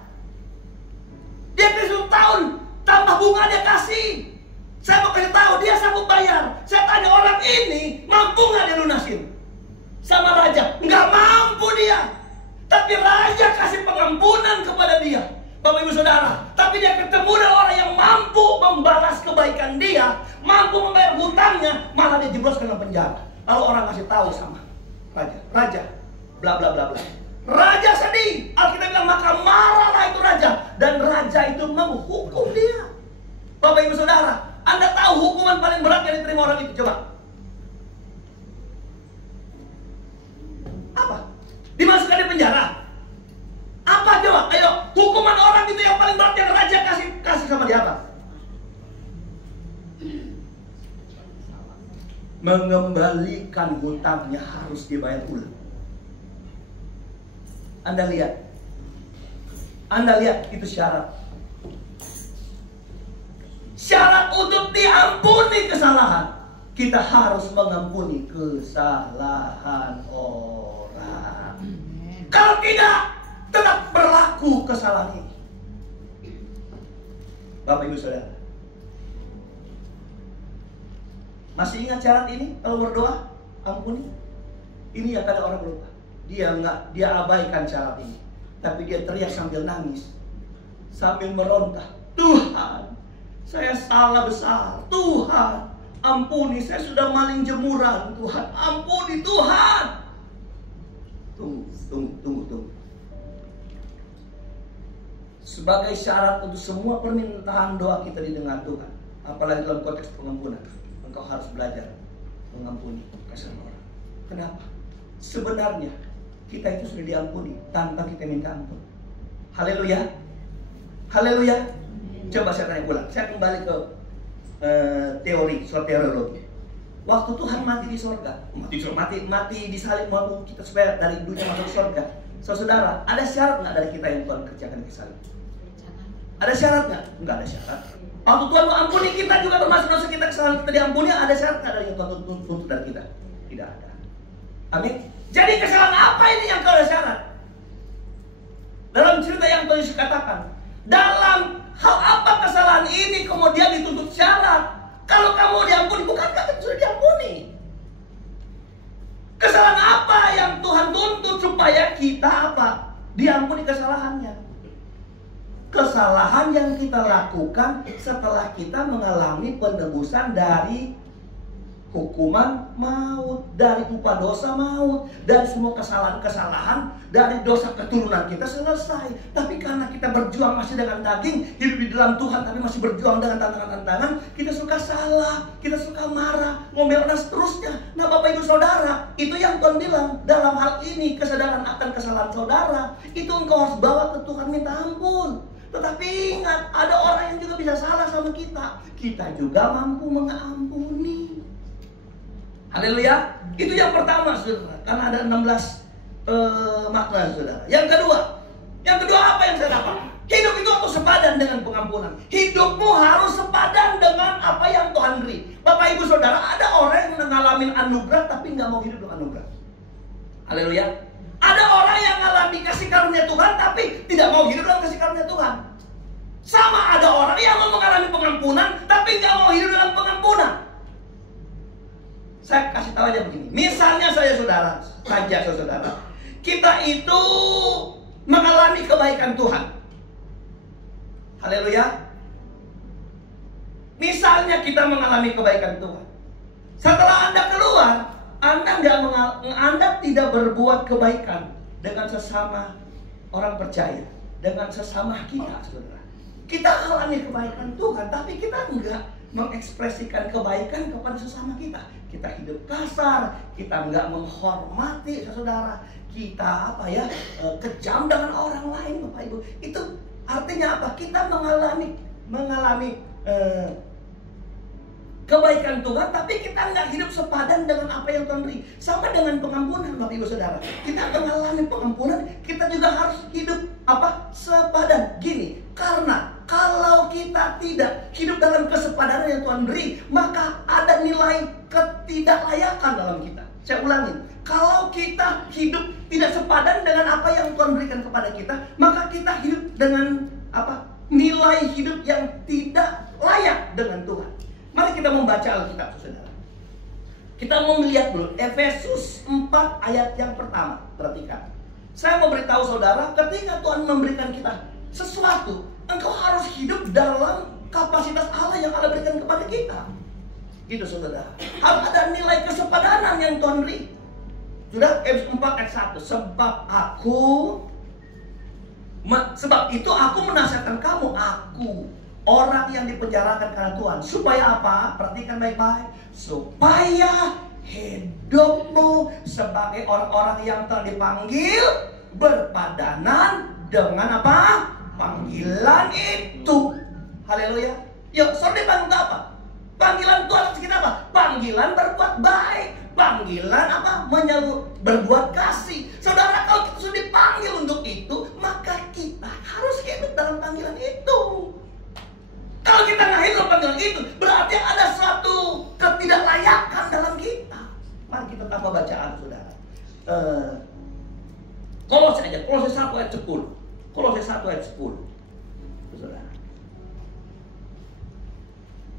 Dia kerja 1 tahun, tambah bunga dia kasih. Saya mau kasih tahu, dia sanggup bayar. Saya tanya orang ini, mampu nggak dia lunasin? Sama raja, nggak mampu dia. Tapi raja kasih pengampunan kepada dia, Bapak Ibu Saudara. Tapi dia ketemu dengan orang yang mampu membalas kebaikan dia, mampu membayar hutangnya, malah dia jeblos ke dalam penjara. Lalu orang kasih tahu sama raja, bla bla bla bla. Raja sedih. Alkitab bilang maka marahlah itu raja, dan raja itu menghukum dia. Bapak Ibu Saudara, Anda tahu hukuman paling berat yang diterima orang itu? Coba. Apa? Dimasukkan di penjara. Apa coba? Ayo, hukuman orang itu yang paling berat yang raja kasih sama dia apa? Mengembalikan hutangnya harus dibayar ulang. Anda lihat itu syarat. Syarat untuk diampuni kesalahan, kita harus mengampuni kesalahan orang. Kalau tidak, tetap berlaku kesalahan ini. Bapak Ibu Saudara, masih ingat syarat ini kalau berdoa? Ampuni. Ini yang kadang orang lupa. Dia abaikan syarat ini. Tapi dia teriak sambil nangis, sambil meronta, Tuhan, saya salah besar. Tuhan, ampuni, saya sudah maling jemuran. Tuhan, ampuni Tuhan. Tunggu. Sebagai syarat untuk semua permintaan doa kita didengar Tuhan, apalagi dalam konteks pengampunan, engkau harus belajar mengampuni kesalahan orang. Kenapa? Sebenarnya kita itu sudah diampuni tanpa kita minta ampun. Haleluya. Haleluya. Coba saya tanya ulang. Saya kembali ke soteriologi. Waktu Tuhan mati di sorga, mati disalib, mau kita supaya dari dunia masuk surga. Saudara, ada syarat nggak dari kita yang Tuhan kerjakan di salib? Ada syarat nggak? Nggak ada syarat. Waktu Tuhan mau ampuni kita juga termasuk dosa kita, kesalahan kita diampuni, ada syarat nggak dari yang Tuhan tuntut dari kita? Tidak ada. Amin. Jadi kesalahan apa ini yang kau ada syarat? Dalam cerita yang Tuhan Yesus katakan, dalam hal apa kesalahan ini kemudian dituntut syarat? Kalau kamu diampuni, bukankah kita sudah diampuni? Kesalahan apa yang Tuhan tuntut supaya kita apa? Diampuni kesalahannya. Kesalahan yang kita lakukan setelah kita mengalami penebusan dari hukuman maut, dari upah dosa maut, dari semua kesalahan-kesalahan, dari dosa keturunan kita selesai. Tapi karena kita berjuang masih dengan daging, hidup di dalam Tuhan tapi masih berjuang dengan tantangan-tantangan, kita suka salah, kita suka marah, ngomel dan seterusnya. Nah Bapak Ibu Saudara, itu yang Tuhan bilang, dalam hal ini kesadaran akan kesalahan saudara, itu engkau harus bawa ke Tuhan, minta ampun. Tetapi ingat, ada orang yang juga bisa salah sama kita, kita juga mampu mengampuni. Haleluya. Itu yang pertama, saudara. Karena ada 16 makna, saudara. Yang kedua apa yang saya dapat? Hidup itu harus sepadan dengan pengampunan. Hidupmu harus sepadan dengan apa yang Tuhan beri. Bapak Ibu Saudara, ada orang yang mengalami anugerah tapi nggak mau hidup dengan anugerah. Haleluya. Ada orang yang mengalami kasih karunia Tuhan tapi tidak mau hidup dengan kasih karunia Tuhan. Sama ada orang yang mau mengalami pengampunan tapi nggak mau hidup dengan pengampunan. Saya kasih tahu aja begini. Misalnya saudara, kita itu mengalami kebaikan Tuhan. Haleluya. Misalnya kita mengalami kebaikan Tuhan. Setelah Anda keluar, Anda tidak berbuat kebaikan dengan sesama orang percaya, dengan sesama kita, saudara. Kita alami kebaikan Tuhan, tapi kita enggak mengekspresikan kebaikan kepada sesama kita. Kita hidup kasar, kita enggak menghormati saudara, kita kejam dengan orang lain, Bapak Ibu. Itu artinya apa? Kita mengalami kebaikan Tuhan, tapi kita nggak hidup sepadan dengan apa yang Tuhan beri. Sama dengan pengampunan, Bapak Ibu Saudara. Kita mengalami pengampunan, kita juga harus hidup sepadan. Gini, karena kalau kita tidak hidup dalam kesepadanan yang Tuhan beri, maka ada nilai ketidaklayakan dalam kita. Saya ulangi, kalau kita hidup tidak sepadan dengan apa yang Tuhan berikan kepada kita, maka kita hidup dengan nilai hidup yang tidak layak dengan Tuhan. Mari kita membaca Alkitab, saudara. Kita mau melihat dulu Efesus 4 ayat yang pertama. Perhatikan. Saya mau beritahu saudara, ketika Tuhan memberikan kita sesuatu, engkau harus hidup dalam kapasitas Allah yang Allah berikan kepada kita. Gitu, saudara. Harus ada nilai kesepadanan yang Tuhan beri. Sudah, Efesus 4 ayat 1. Sebab itu aku menasihatkan kamu, orang yang dipenjarakan karena Tuhan. Supaya apa? Perhatikan baik-baik. Supaya hidupmu sebagai orang-orang yang telah dipanggil berpadanan dengan apa? Panggilan itu. Haleluya. Yuk, saudara dipanggil apa? Panggilan Tuhan kita apa? Panggilan berbuat baik. Panggilan berbuat kasih. Saudara, kalau kita sudah dipanggil untuk itu, maka kita harus hidup dalam panggilan itu. Kalau kita nggak hidup panggilan itu, berarti ada suatu ketidaklayakan dalam kita. Mari kita tambah bacaan, saudara. Kolose 1 ayat 10. Kolose 1 ayat 10. Saudara.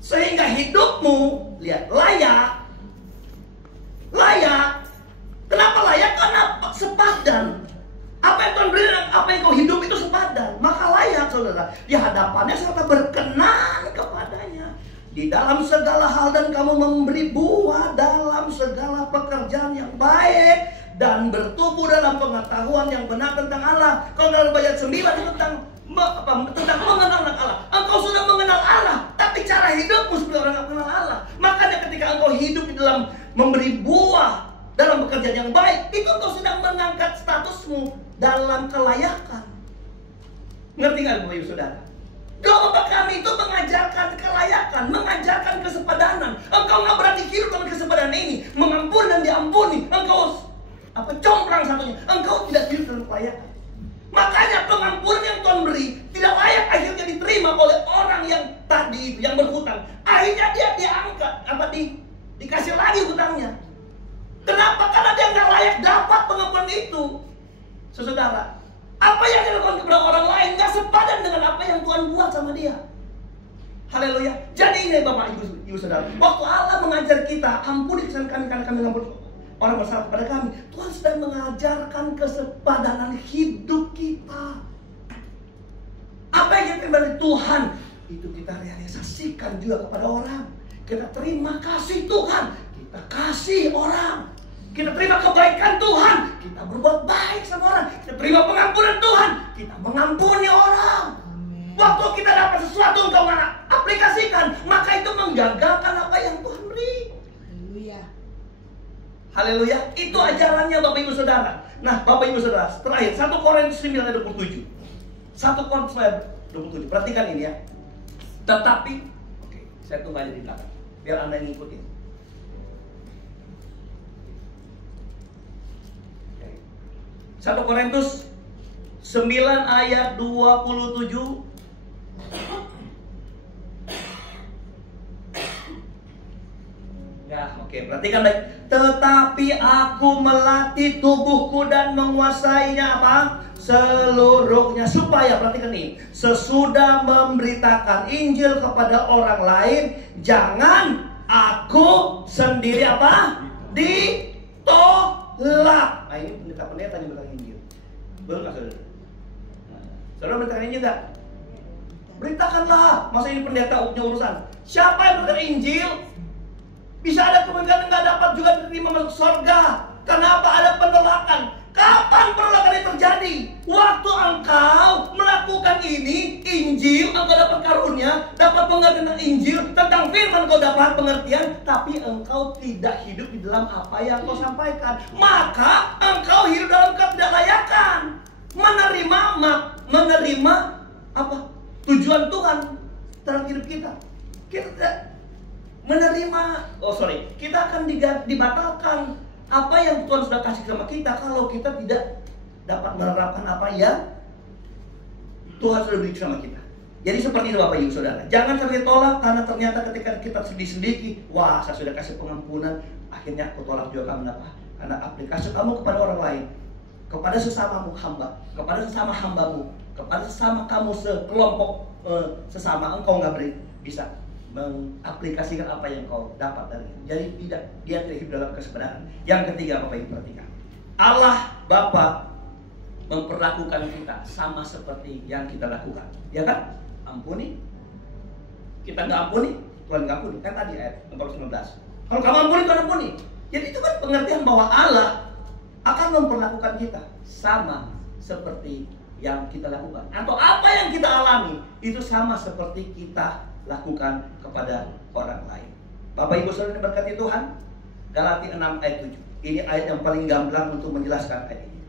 Sehingga hidupmu, lihat, layak. Kenapa layak? Karena sepadan. Apa yang Tuhan beri dan apa yang kau hidup itu sepadan. Maka layak, saudara, di hadapannya serta berkenan kepadanya di dalam segala hal, dan kamu memberi buah dalam segala pekerjaan yang baik dan bertumbuh dalam pengetahuan yang benar tentang Allah. Kalau dalam ayat 9 itu tentang mengenal Allah. Engkau sudah mengenal Allah, tapi cara hidupmu seperti orang yang mengenal Allah. Makanya ketika engkau hidup di dalam memberi buah dalam pekerjaan yang baik, itu engkau sedang mengangkat statusmu dalam kelayakan. Ngerti nggak, Bapak Ibu Saudara? Doa Bapa kami itu mengajarkan kelayakan, mengajarkan kesepadanan. Engkau nggak berarti hidup dalam kesepadanan ini, mengampuni dan diampuni. Engkau combrang satunya, engkau tidak hidup dalam kelayakan. Makanya pengampunan yang Tuhan beri tidak layak akhirnya diterima oleh orang yang tadi itu, yang berhutang. Akhirnya dia diangkat, dikasih lagi hutangnya. Kenapa? Karena dia nggak layak dapat pengampunan itu. Saudara, apa yang dilakukan kepada orang lain nggak sepadan dengan apa yang Tuhan buat sama dia. Haleluya. Jadi ini Bapak Ibu Saudara, waktu Allah mengajar kita, ampuni kesalahan kami karena kami mengampuni orang bersalah kepada kami, Tuhan sedang mengajarkan kesepadanan hidup kita. Apa yang kita terima dari Tuhan, itu kita realisasikan juga kepada orang. Kita terima kasih Tuhan, kita kita kasih orang. Kita terima kebaikan Tuhan, kita berbuat baik sama orang. Kita terima pengampunan Tuhan, kita mengampuni orang. Waktu kita dapat sesuatu engkau nggak aplikasikan, maka itu menggagalkan apa yang Tuhan beri. Haleluya. Haleluya. Itu ajarannya Bapak Ibu Saudara. Nah, Bapak Ibu Saudara, terakhir 1 Korintus 9:27. 1 Korintus 9:27. Perhatikan ini ya. Tetapi, oke, saya tunggu aja di belakang biar Anda ngikutin. 1 Korintus 9 ayat 27. Ya, oke, perhatikan baik. Tetapi aku melatih tubuhku dan menguasainya apa? Seluruhnya. Supaya, perhatikan nih, sesudah memberitakan Injil kepada orang lain, jangan aku sendiri apa? Ditolak. Nah, ini pendeta-pendeta yang beritakan Injil. Betul nggak, saudara? Saudara beritakan Injil nggak? Beritakanlah. Masa ini pendeta punya urusan? Siapa yang beritakan Injil? Bisa ada kemungkinan nggak dapat juga diterima masuk surga. Kenapa ada penolakan? Kapan penolakan ini terjadi? Waktu engkau melakukan ini, Injil, engkau dapat karunia, dapat pengertian tentang Injil, tentang firman kau dapat pengertian, tapi engkau tidak hidup di dalam apa yang kau sampaikan. Maka engkau hidup dalam ketidaklayakan. Menerima apa? Tujuan Tuhan dalam hidup kita. Kita tidak menerima, kita akan dibatalkan apa yang Tuhan sudah kasih sama kita kalau kita tidak dapat menerapkan apa yang Tuhan sudah beri sama kita. Jadi seperti itu Bapak Ibu Saudara. Jangan sampai tolak karena ternyata ketika kita sedih-sedih, wah saya sudah kasih pengampunan, akhirnya aku tolak juga. Kenapa? Karena aplikasi kamu kepada orang lain, kepada sesamamu hamba, kepada sesama hambamu, kepada sesama kamu sekelompok sesama, engkau nggak bisa mengaplikasikan apa yang kau dapat dari itu. Jadi dia tidak hidup dalam kesebenarnya. Yang ketiga, Bapak Ibu perhatikan, Allah Bapa memperlakukan kita sama seperti yang kita lakukan, ya kan? Ampuni, kita nggak ampuni, Tuhan nggak ampuni. Kan tadi ayat 19. Kalau kamu ampuni, Tuhan ampuni. Jadi itu kan pengertian bahwa Allah akan memperlakukan kita sama seperti yang kita lakukan, atau apa yang kita alami itu sama seperti kita lakukan kepada orang lain. Bapak Ibu Saudara diberkati Tuhan. Galatia 6 ayat 7. Ini ayat yang paling gamblang untuk menjelaskan ayat ini.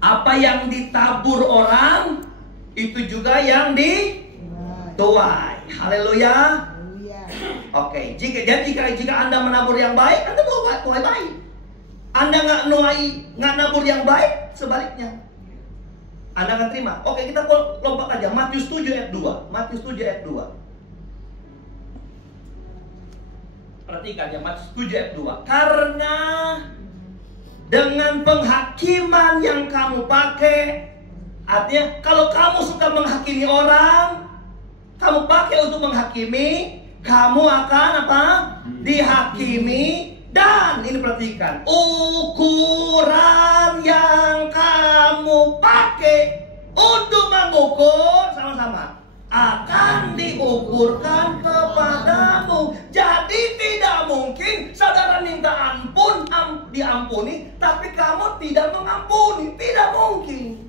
Apa yang ditabur orang itu juga yang dituai. Haleluya. Oke, jika Anda menabur yang baik, Anda tuai baik. Anda nggak nabur yang baik, sebaliknya Anda akan terima. Oke, kita lompat aja. Matius 7 ayat 2. Matius 7 ayat 2. Perhatikan ya, Matius 7 ayat 2. Karena dengan penghakiman yang kamu pakai, artinya kalau kamu suka menghakimi orang, kamu pakai untuk menghakimi, kamu akan apa? Dihakimi. Dan ini perhatikan, ukuran yang kamu pakai untuk mengukur, sama-sama, akan diukurkan kepadamu. Jadi tidak mungkin saudara minta ampun, diampuni, tapi kamu tidak mengampuni. Tidak mungkin.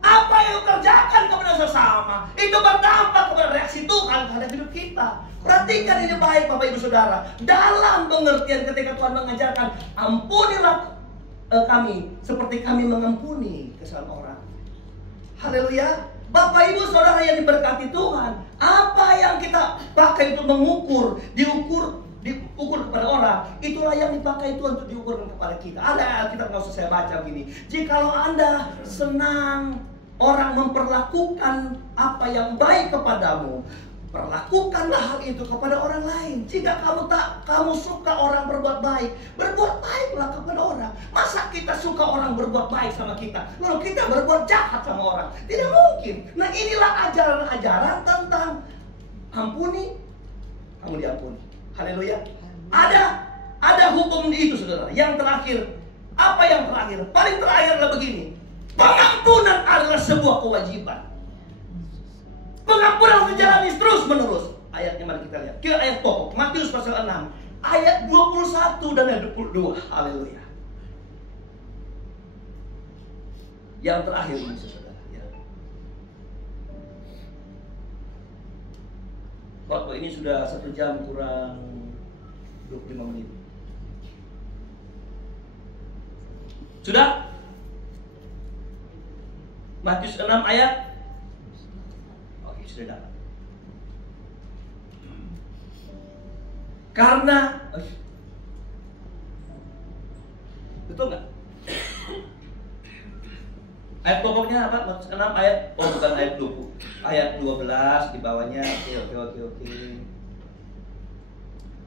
Apa yang kerjakan kepada sesama itu berdampak kepada reaksi Tuhan terhadap hidup kita. Perhatikan ini baik Bapak Ibu Saudara. Dalam pengertian ketika Tuhan mengajarkan, ampunilah kami seperti kami mengampuni kesalahan orang. Haleluya. Bapak Ibu Saudara yang diberkati Tuhan, apa yang kita pakai untuk mengukur, diukur kepada orang, itulah yang dipakai Tuhan untuk diukurkan kepada kita. Ada Alkitab, nggak usah saya baca begini. Jikalau Anda senang orang memperlakukan apa yang baik kepadamu, perlakukanlah hal itu kepada orang lain. Jika kamu suka orang berbuat baiklah kepada orang. Masa kita suka orang berbuat baik sama kita, lalu kita berbuat jahat sama orang? Tidak mungkin. Nah, inilah ajaran-ajaran tentang ampuni, kamu diampuni. Haleluya. Ada hukum itu, saudara. Yang terakhir, apa yang terakhir? Paling terakhir adalah begini. Pengampunan adalah sebuah kewajiban. Pengampunan harus dijalani terus menerus. ayatnya mari kita lihat. Kira ayat pokok Matius pasal 6 ayat 21 dan ayat 22. Haleluya. Yang terakhir ini saudara ya. Waktu ini sudah 1 jam kurang 25 menit. Sudah? Matius 6 ayat. Oke, sudah dapat. Karena betul nggak? Ayat pokoknya apa? Matius 6 ayat, oh bukan ayat 20. Ayat 12 di bawahnya. Oke.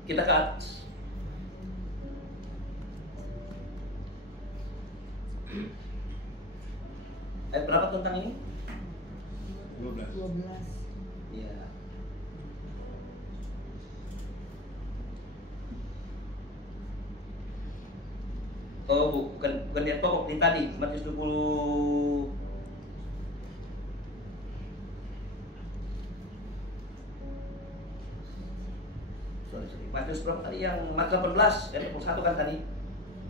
Kita ke atas. Ayat berapa tentang ini? 12. Iya. Oh, bukan ayat pokok ini tadi, Matius 20. Sorry. Matius berapa tadi yang Matius 18 ayat 21 kan tadi?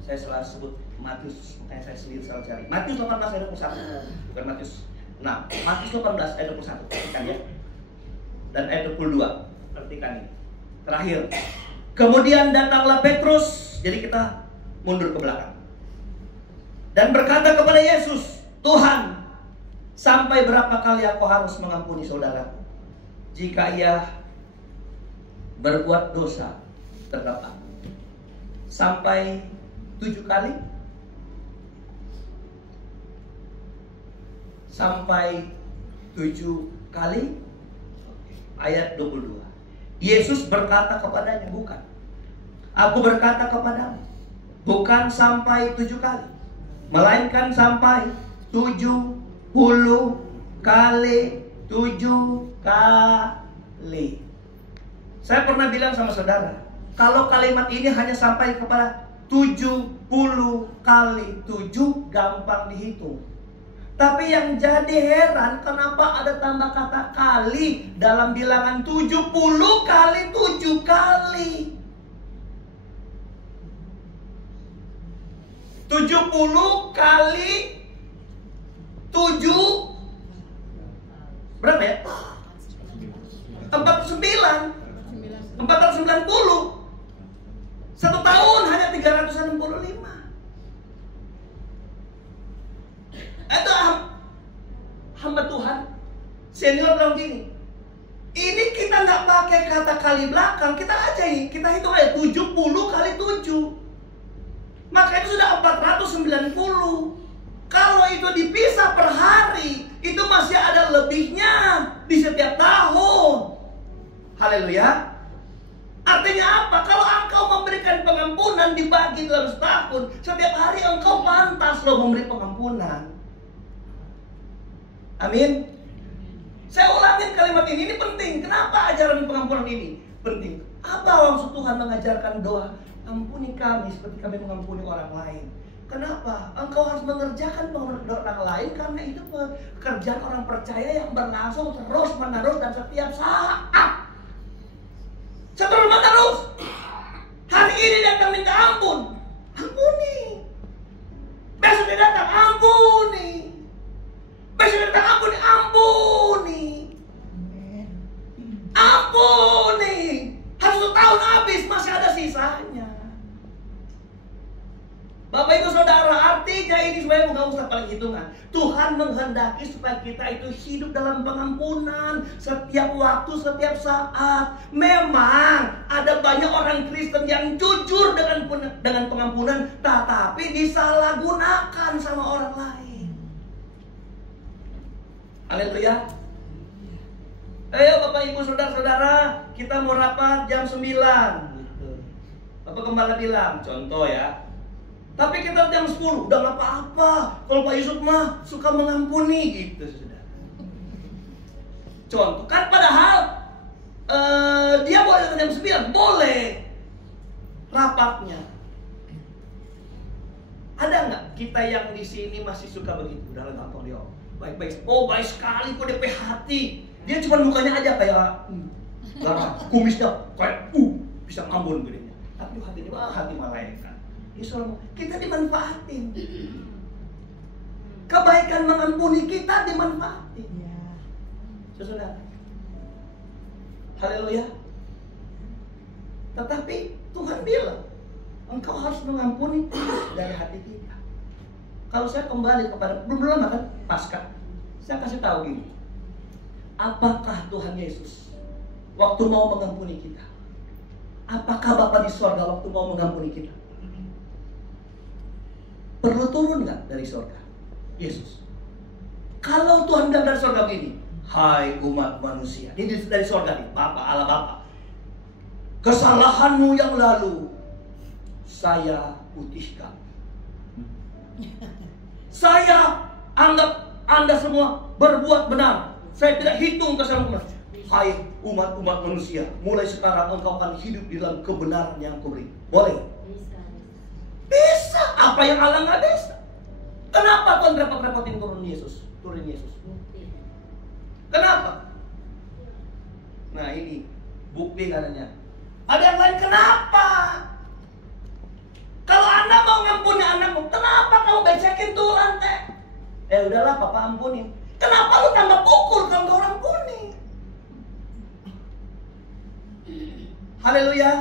Saya salah sebut Matius, makanya saya sendiri salah cari. Matius 18 ayat 21, bukan Matius 6. Matius 18 ayat 21, perhatikan ya. Dan ayat 22, perhatikan ini. Terakhir. Kemudian datanglah Petrus, jadi kita mundur ke belakang. Dan berkata kepada Yesus, Tuhan, sampai berapa kali aku harus mengampuni saudaraku jika ia berbuat dosa terhadap aku? Sampai 7 kali? Sampai 7 kali? Ayat 22. Yesus berkata kepadanya, bukan. Aku berkata kepadamu, bukan sampai 7 kali, melainkan sampai 70 kali 7 kali. Saya pernah bilang sama saudara, kalau kalimat ini hanya sampai kepada 70 kali 7 gampang dihitung. Tapi yang jadi heran, kenapa ada tambah kata kali dalam bilangan 70 kali 7 kali. 70 kali 7 berapa ya? 490. 1 tahun hanya 365. Itu hamba Tuhan senior bilang gini, ini kita nggak pakai kata kali belakang, kita aja ini, kita hitung aja 70 kali 7. Maka itu sudah 490. Kalau itu dipisah per hari, itu masih ada lebihnya di setiap tahun. Haleluya. Artinya apa? Kalau engkau memberikan pengampunan dibagi dalam setahun, setiap hari engkau pantas loh memberi pengampunan. Amin. Saya ulangin kalimat ini penting. Kenapa ajaran pengampunan ini penting? Apa maksud Tuhan mengajarkan doa, ampuni kami seperti kami mengampuni orang lain? Kenapa? Engkau harus mengerjakan pengampunan orang lain karena itu pekerjaan orang percaya yang berlangsung terus menerus dan setiap saat. Seterus menerus. Hari ini datang minta ampun, ampuni. Besok dia datang, ampuni. Besok dia datang, ampuni, ampuni. Ampuni. Harus 1 tahun habis, masih ada sisanya. Bapak Ibu Saudara, artinya ini supaya nggak usah paling hitungan. Tuhan menghendaki supaya kita itu hidup dalam pengampunan setiap waktu, setiap saat. Memang ada banyak orang Kristen yang jujur dengan pengampunan, tetapi disalahgunakan sama orang lain. Haleluya. Ayo Bapak Ibu Saudara-saudara, kita mau rapat jam 9. Bapak Gembala bilang, contoh ya. Tapi kita jam 10, udah gak apa-apa. Kalau Pak Yusuf mah suka mengampuni gitu, saudara. Contoh, kan padahal dia boleh datang jam 9, boleh rapatnya. Ada nggak kita yang di sini masih suka begitu? Udah gampang dia, baik-baik. Oh baik sekali kok DP hati. Dia cuma mukanya aja kayak garang, kumisnya kayak bisa ngambun gedenya. Tapi hati ini hati malaikat. Kita dimanfaatin. Kebaikan mengampuni kita dimanfaatin. Saudara. Haleluya. Tetapi Tuhan bilang, engkau harus mengampuni dari hati kita. Kalau saya kembali kepada belum lama kan Paskah, saya kasih tahu gini. Apakah Tuhan Yesus waktu mau mengampuni kita? Apakah Bapa di sorga waktu mau mengampuni kita? Perlu turun nggak dari sorga? Yesus. Kalau Tuhan bilang dari sorga begini, hai umat manusia, ini dari sorga nih, Bapa, Allah Bapa. Kesalahanmu yang lalu saya putihkan. Saya anggap Anda semua berbuat benar. Saya tidak hitung kesalahan. Hai umat-umat manusia, mulai sekarang engkau akan hidup di dalam kebenaran yang aku beri. Boleh? Bisa. Apa yang Allah nggak bisa? Kenapa Tuhan repot-repotin turun Yesus? Kenapa? Nah ini bukti katanya. Ada yang lain, kenapa? Kalau Anda mau ngampuni anakmu, kenapa kamu becekin tuh lantai? Udahlah Papa ampunin. Kenapa lu tambah pukul kalau nggak orang kuning? Haleluya.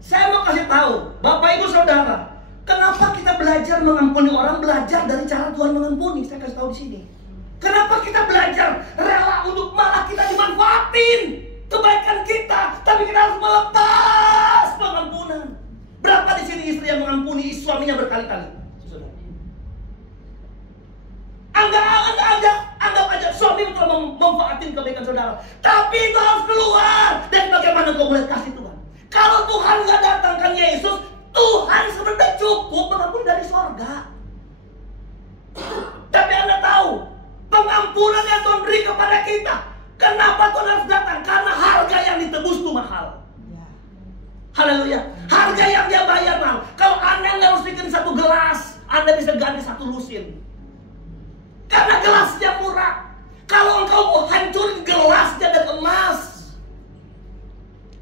Saya mau kasih tahu, Bapak Ibu Saudara, kenapa kita belajar mengampuni orang, belajar dari cara Tuhan mengampuni. Saya kasih tahu di sini. Kenapa kita belajar rela untuk malah kita dimanfaatin kebaikan kita, tapi kita harus melepas pengampunan. Berapa di sini istri yang mengampuni suaminya berkali-kali? Anggap aja suami telah memanfaatin kebaikan saudara. Tapi itu harus keluar. Dan bagaimana kau boleh kasih Tuhan? Kalau Tuhan nggak datangkan Yesus, Tuhan sebenarnya cukup mengampuni dari sorga. Tapi Anda tahu, pengampunan yang Tuhan beri kepada kita, kenapa Tuhan harus datang? Karena harga yang ditebus itu mahal. Haleluya. Harga yang dia bayar mahal. Kalau Anda nggak rusikin satu gelas, Anda bisa ganti satu lusin. Karena gelasnya murah. Kalau engkau mau hancurin gelasnya dan emas,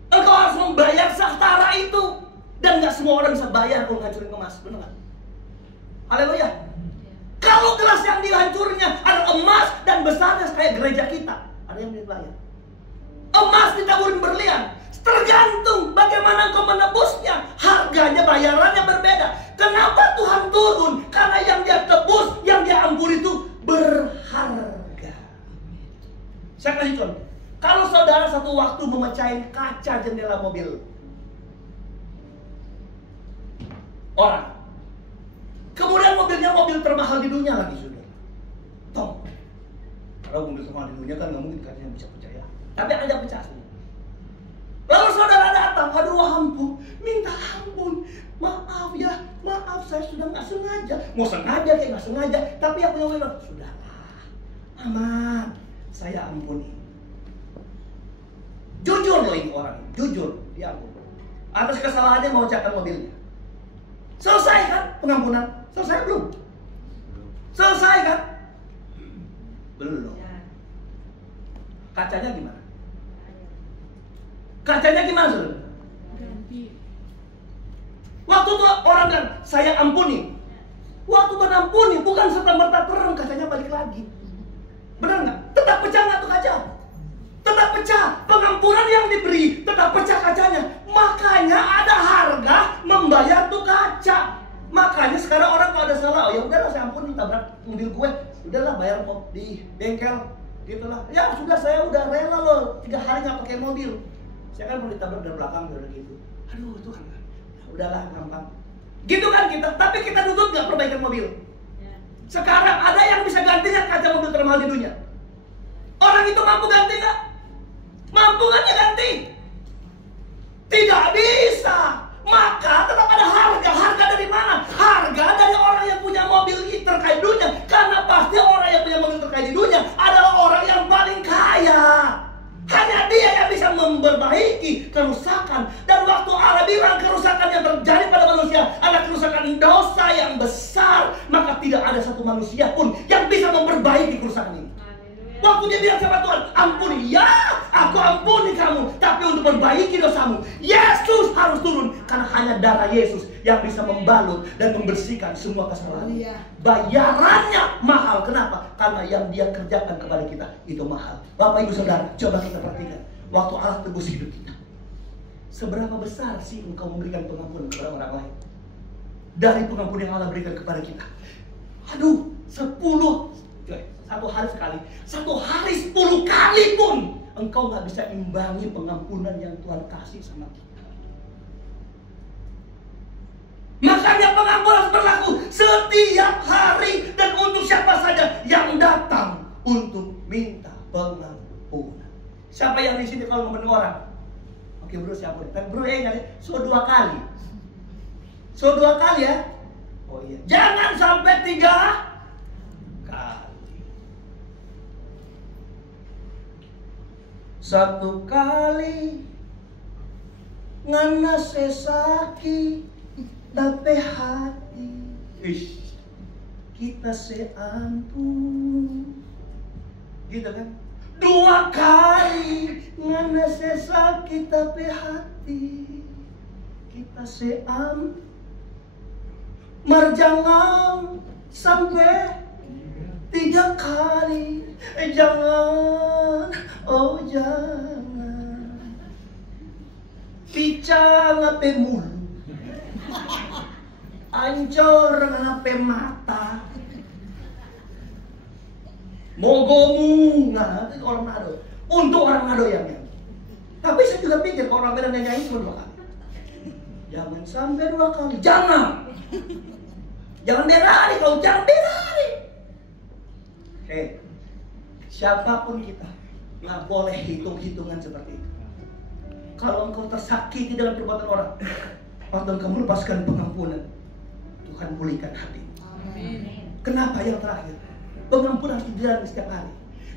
engkau harus membayar setara itu. Dan gak semua orang bisa bayar kalau hancurin emas. Benar gak? Haleluya. Kalau gelas yang dihancurinnya ada emas dan besarnya kayak gereja kita, ada yang dibayar. Emas ditaburin berlian. Tergantung bagaimana engkau menebusnya. Harganya, bayarannya berbeda. Kenapa Tuhan turun? Karena yang dia tebus, yang dia ampuni itu berharga. Saya kasih contoh. Kalau saudara satu waktu memecahin kaca jendela mobil orang, kemudian mobilnya mobil termahal di dunia lagi, saudara. Tong. Kalau mobil termahal di dunia kan nggak mungkin kacanya bisa pecah ya. Tapi ada pecah sih. Lalu saudara datang, aduh ampun, minta ampun, maaf ya, maaf saya sudah nggak sengaja, mau sengaja kayak nggak sengaja, tapi aku yang bilang, sudahlah, aman, saya ampuni. Jujur loh ini orang, jujur, dia ampun. Atas kesalahannya mau cakar mobilnya. Selesai kan pengampunan? Selesai belum? Selesai kan? Belum. Kacanya gimana? Kacanya gimana saudara? Ganti. Waktu itu orang bilang, saya ampuni. Waktu Tuhan ampuni, bukan serta-merta terang kacanya balik lagi. Benar nggak? Tetap pecah nggak tuh kaca? Tetap pecah. Pengampunan yang diberi, tetap pecah kacanya. Makanya ada harga membayar tuh kaca. Makanya sekarang orang kalau ada salah, oh ya udahlah saya ampuni, tabrak mobil gue, udahlah bayar kok di bengkel, gitulah. Ya sudah, saya udah rela loh 3 hari nggak pakai mobil. Saya kan mau ditabrak dari belakang udah gitu. Aduh Tuhan, udahlah gampang. Gitu kan kita, tapi kita nuntut nggak perbaikan mobil. Sekarang ada yang bisa gantinya kaca mobil termahal di dunia. Orang itu mampu ganti nggak? Mampu nggak dia ganti? Tidak bisa. Maka tetap ada harga. Harga dari mana? Harga dari orang yang punya mobil terkait dunia. Karena pasti orang yang punya mobil terkait di dunia adalah orang yang paling kaya. Hanya dia yang bisa memperbaiki kerusakan. Dan waktu Allah bilang kerusakan yang terjadi pada manusia adalah kerusakan dosa yang besar, maka tidak ada satu manusia pun yang bisa memperbaiki kerusakan ini. Waktu dia bilang sama Tuhan, ampuni, ya aku ampuni kamu, tapi untuk memperbaiki dosamu, Yesus harus turun. Karena hanya darah Yesus yang bisa membalut dan membersihkan semua kesalahan. Bayarannya mahal. Kenapa? Karena yang dia kerjakan kepada kita itu mahal. Bapak Ibu Saudara, coba kita perhatikan. Waktu Allah tebus hidup kita, seberapa besar sih engkau memberikan pengampunan kepada orang lain? Dari pengampunan yang Allah berikan kepada kita, aduh, 1 hari 10 kali pun engkau gak bisa imbangi pengampunan yang Tuhan kasih sama kita. Makanya pengampunan harus berlaku setiap hari dan untuk siapa saja yang datang untuk minta pengampunan. Siapa yang di sini kalau ngomongin orang? Oke bro, siapa? Tapi bro ya ingat ya, so 2 kali. So 2 kali ya. Oh iya, jangan sampai 3 kali. 1 kali ngana sesaki tapi hati kita seampun, gitu kan? 2 kali ngana sesaki tapi hati kita seampun. Jangan sampai 3 kali. Jangan, oh jangan pica ngape mulu, ancor ngape mata, mogomu nggak orang Nado. Untuk orang Nado yang nyanyi. Tapi saya juga pikir kalau orang Medan yang nyanyi cuma 2 kali. Jangan sampai 2 kali. Jangan berani kau, jangan berani. Siapapun kita nggak boleh hitung-hitungan seperti itu. Kalau engkau tersakiti dalam perbuatan orang, waktu engkau melepaskan pengampunan, Tuhan pulihkan hatimu. Kenapa yang terakhir? Pengampunan harus dijalani setiap hari.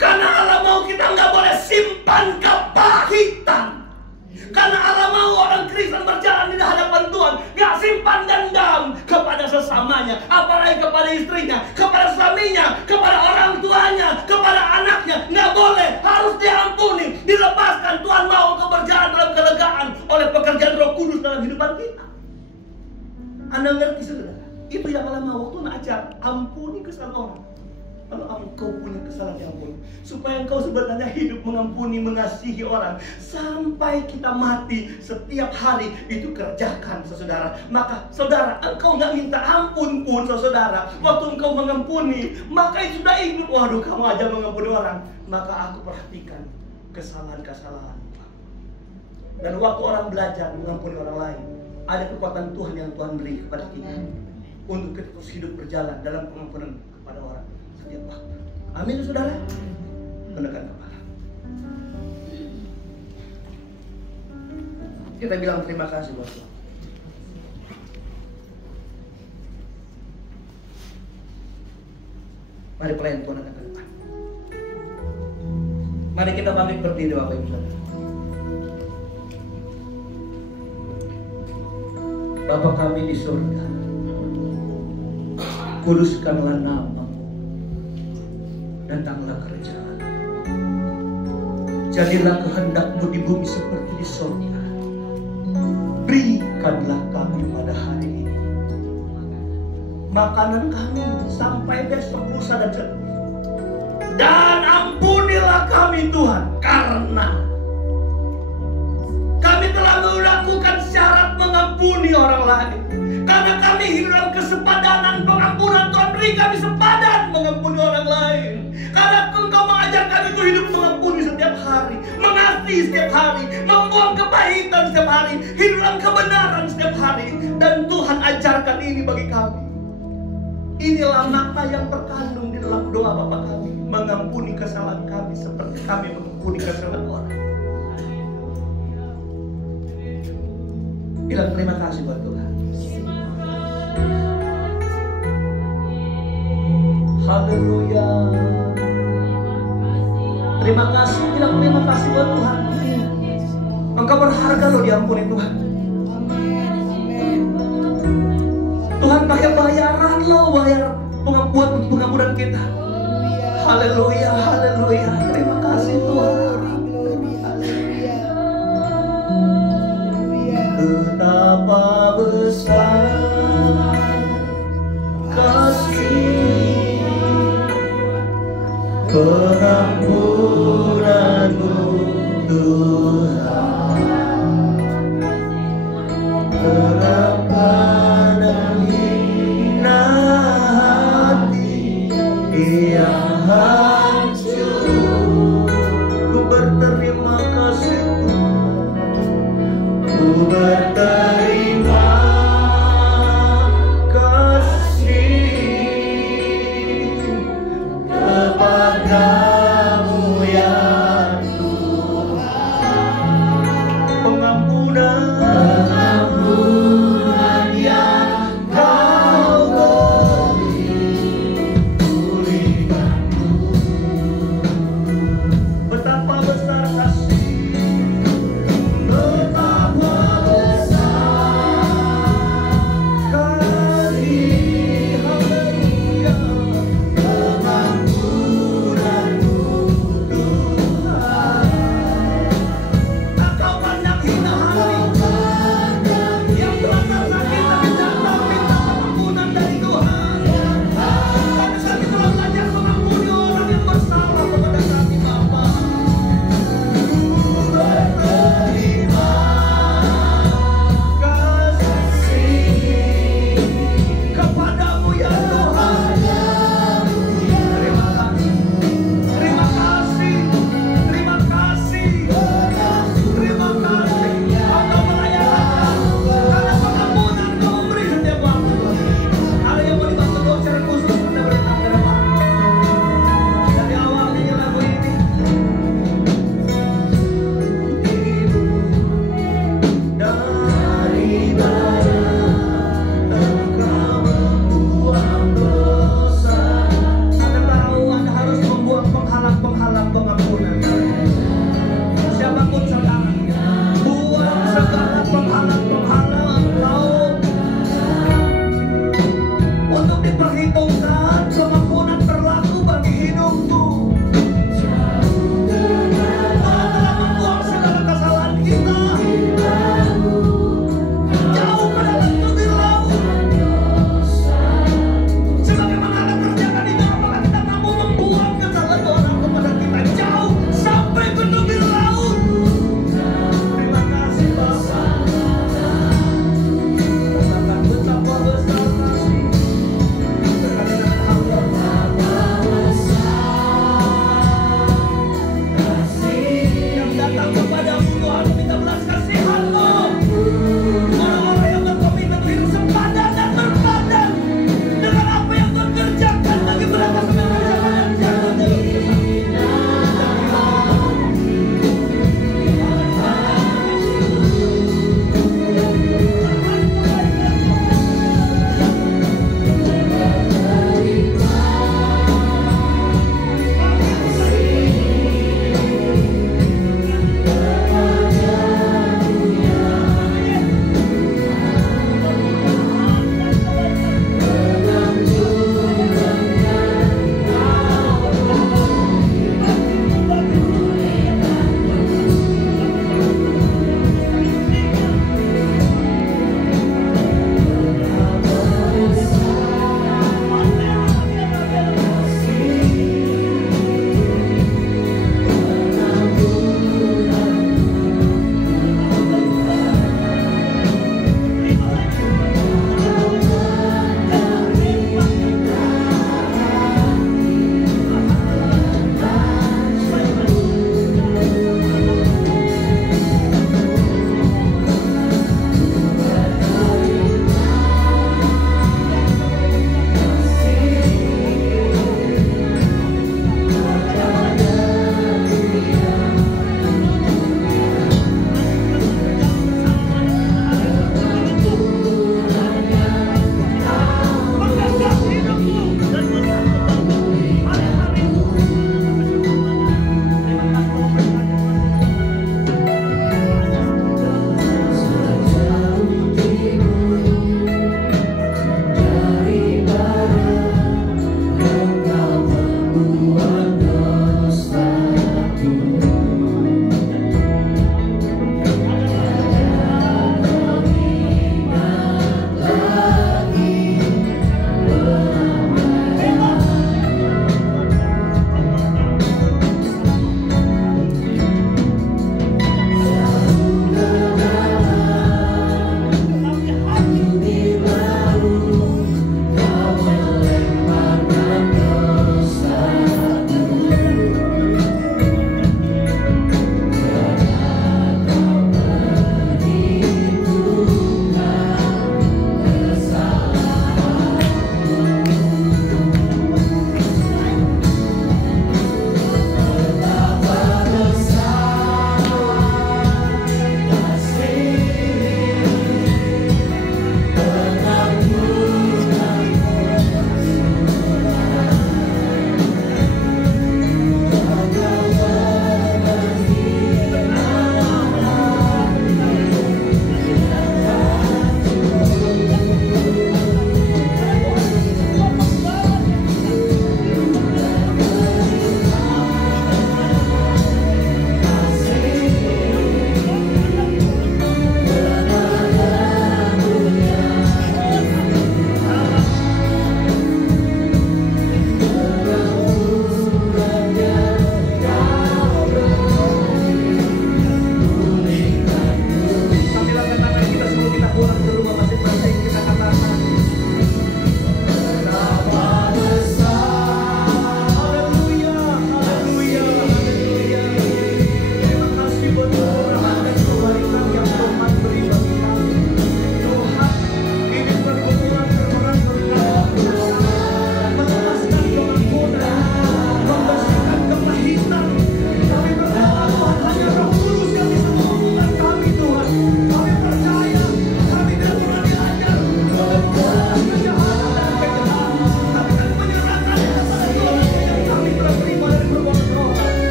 Karena Allah mau kita nggak boleh simpan kepahitan. Karena Allah mau orang Kristen berjalan di hadapan Tuhan gak simpan dendam kepada sesamanya, apalagi kepada istrinya, kepada suaminya, kepada orang tuanya, kepada anaknya. Gak boleh, harus diampuni, dilepaskan. Tuhan mau engkau berjalan dalam kelegaan oleh pekerjaan Roh Kudus dalam kehidupan kita. Anda ngerti saudara? Itu yang Allah mau waktu ngajar, ampuni kesalahan orang. Kalau engkau punya kesalahan yang pun, supaya engkau sebenarnya hidup mengampuni, mengasihi orang sampai kita mati, setiap hari itu kerjakan saudara. Maka saudara, engkau nggak minta ampun pun saudara, waktu engkau mengampuni, maka itu sudah ingat, waduh kamu aja mengampuni orang, maka aku perhatikan kesalahan-kesalahan. Dan waktu orang belajar mengampuni orang lain, ada kekuatan Tuhan yang Tuhan beri kepada kita untuk kita terus hidup berjalan dalam pengampunan kepada orang. Amin saudara. Menekan kepala. Kita bilang terima kasih buat Tuhan. Mari pelayan Tuhan akan ke depan. Mari kita bangkit berdiri Bapak Ibu Saudara. Bapa kami di surga, kuduskanlah nama, datanglah kerajaan, jadilah kehendak-Mu di bumi seperti di surga. Berikanlah kami pada hari ini makanan kami sampai besok, lusa dan seterusnya. Dan ampunilah kami Tuhan, karena kami telah melakukan syarat mengampuni orang lain. Karena kami hidup dalam kesepadanan pengampunan, Tuhan beri kami sepadan mengampuni orang lain. Karena Engkau mengajar kami untuk hidup mengampuni setiap hari, mengasihi setiap hari, membuang kepahitan setiap hari, hidup dalam kebenaran setiap hari. Dan Tuhan ajarkan ini bagi kami. Inilah makna yang terkandung di dalam doa Bapa kami, mengampuni kesalahan kami seperti kami mengampuni kesalahan orang. Bilang terima kasih buat Tuhan. Haleluya. Terima kasih, bilang terima kasih buat Tuhan. Engkau berharga loh diampuni Tuhan. Tuhan pakai bayaran loh, bayar pengampunan kita. Haleluya, haleluya. Terima kasih Tuhan. Betapa besar kasih pengampunanmu Tuhan. Terapkan dan hina hati yang hancur. Ku berterima kasih, ku berterima kasih kepadamu ya Tuhan. Pengampunan yang kau beri, pulihkanku. Betapa besar kasih, betapa besar kasih, haleluya. Pengampunanmu Tuhan. Engkau pandang hina hati yang telah tersakiti, tapi datang minta pengampunan dari Tuhan. Kami sekali telah belajar mengampuni orang yang bersalah kepada kami Bapa. Berterima kasih kepadamu ya Tuhan. Terima kasih, terima kasih, terima kasih, terima kasih. Engkau melayakan karena pengampunan Kau memberi setiap waktu. Ada yang mau dibantu doa secara khusus, kita berikan ke depan. Dari awal nyanyi lagu ini. Ibu dari badan Engkau membuang dosa. Anda tahu Anda harus membuang penghalang-penghalang pengampunan. Siapapun saudara, buang segala penghalang-penghalang engkau untuk diperhitungkan pengampunan berlaku bagi hidupmu. Tuhan telah membuang segala kesalahan kita jauh ke dalam tubir laut. Sebagaimana Anda kerjakan itu, apakah kita mampu membuang kesalahan orang kepada kita jauh sampai ke tubir laut? Terima kasih Bapa. Katakan betapa besar kasih. Berkali dengan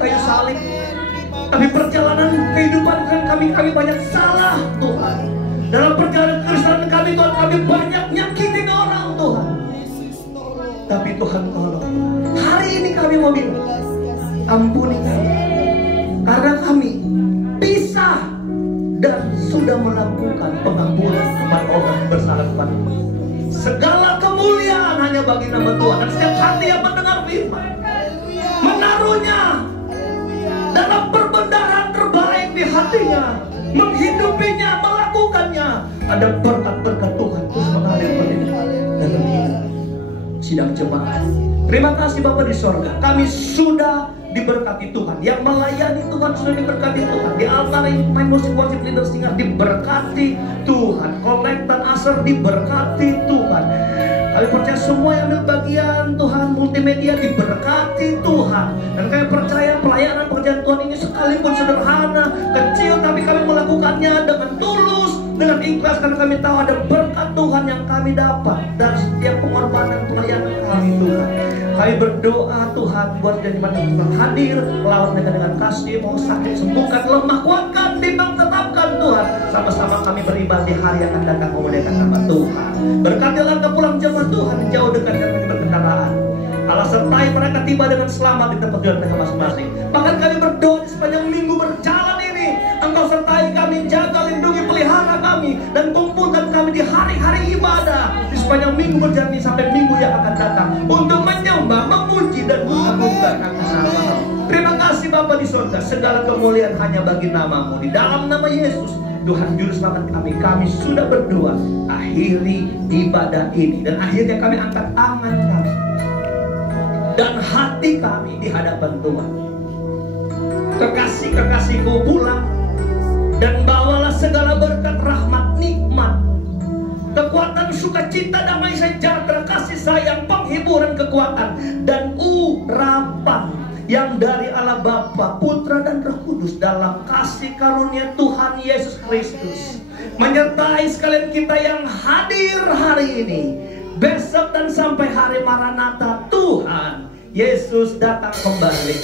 kayu salib. Tapi perjalanan kehidupan kami banyak salah Tuhan. Dalam perjalanan Kristen kami Tuhan, kami banyak nyakitin orang Tuhan. Tapi Tuhan tolong, hari ini kami mau bilang, ampuni kami, karena kami bisa dan sudah melakukan pengampunan kepada orang yang bersalah kepada kami. Segala kemuliaan hanya bagi nama Tuhan. Dan setiap hati yang mendengar firman, menaruhnya dalam perbendaharaan terbaik di hatinya, menghidupinya, melakukannya, ada berkat-berkat Tuhan terus mengalir dalam hidup sidang jemaat. Terima kasih Bapa di sorga, kami sudah diberkati Tuhan. Yang melayani Tuhan sudah diberkati Tuhan. Di altar main musik worship leader singer diberkati Tuhan. Kolektan asar diberkati Tuhan. Kami percaya semua yang ambil bagian Tuhan, multimedia diberkati Tuhan. Dan kami percaya pelayanan pekerjaan Tuhan ini sekalipun sederhana, kecil, tapi kami melakukannya dengan tulus, dengan ikhlas, karena kami tahu ada berkat Tuhan yang kami dapat dari setiap pengorbanan pelayanan kami Tuhan. Kami berdoa Tuhan buat jemaat yang hadir, lawan mereka dengan kasih, mau sakit sembuhkan, lemah kuatkan, timbang tetapkan Tuhan. Sama-sama kami beribadah di hari yang akan datang memuliakan nama Tuhan. Berkati langkah pulang jemaat Tuhan, jauh dekat dengan berkendaraan. Allah sertai mereka tiba dengan selamat di tempat tujuan mereka masing-masing. Bahkan kami berdoa di sepanjang minggu berjalan ini, Engkau sertai kami, jaga, lindungi, pelihara kami, dan kumpulkan kami di hari-hari ibadah di sepanjang minggu berjalan ini sampai minggu yang akan datang untuk menyembah, memuji, dan mengagungkan nama-Mu. Terima kasih Bapa di surga, segala kemuliaan hanya bagi nama-Mu. Di dalam nama Yesus Tuhan Juru Selamat kami sudah berdoa. Akhiri ibadah ini, dan akhirnya kami angkat tangan kami dan hati kami di hadapan Tuhan. Kekasih-kekasihku pulang, dan bawalah segala berkat, rahmat, nikmat, kekuatan, sukacita, damai sejahtera, kasih sayang, penghiburan, kekuatan, dan urapan yang dari Allah Bapa, Putra, dan Roh Kudus dalam kasih karunia Tuhan Yesus Kristus menyertai sekalian kita yang hadir hari ini, besok, dan sampai hari Maranatha Tuhan Yesus datang kembali.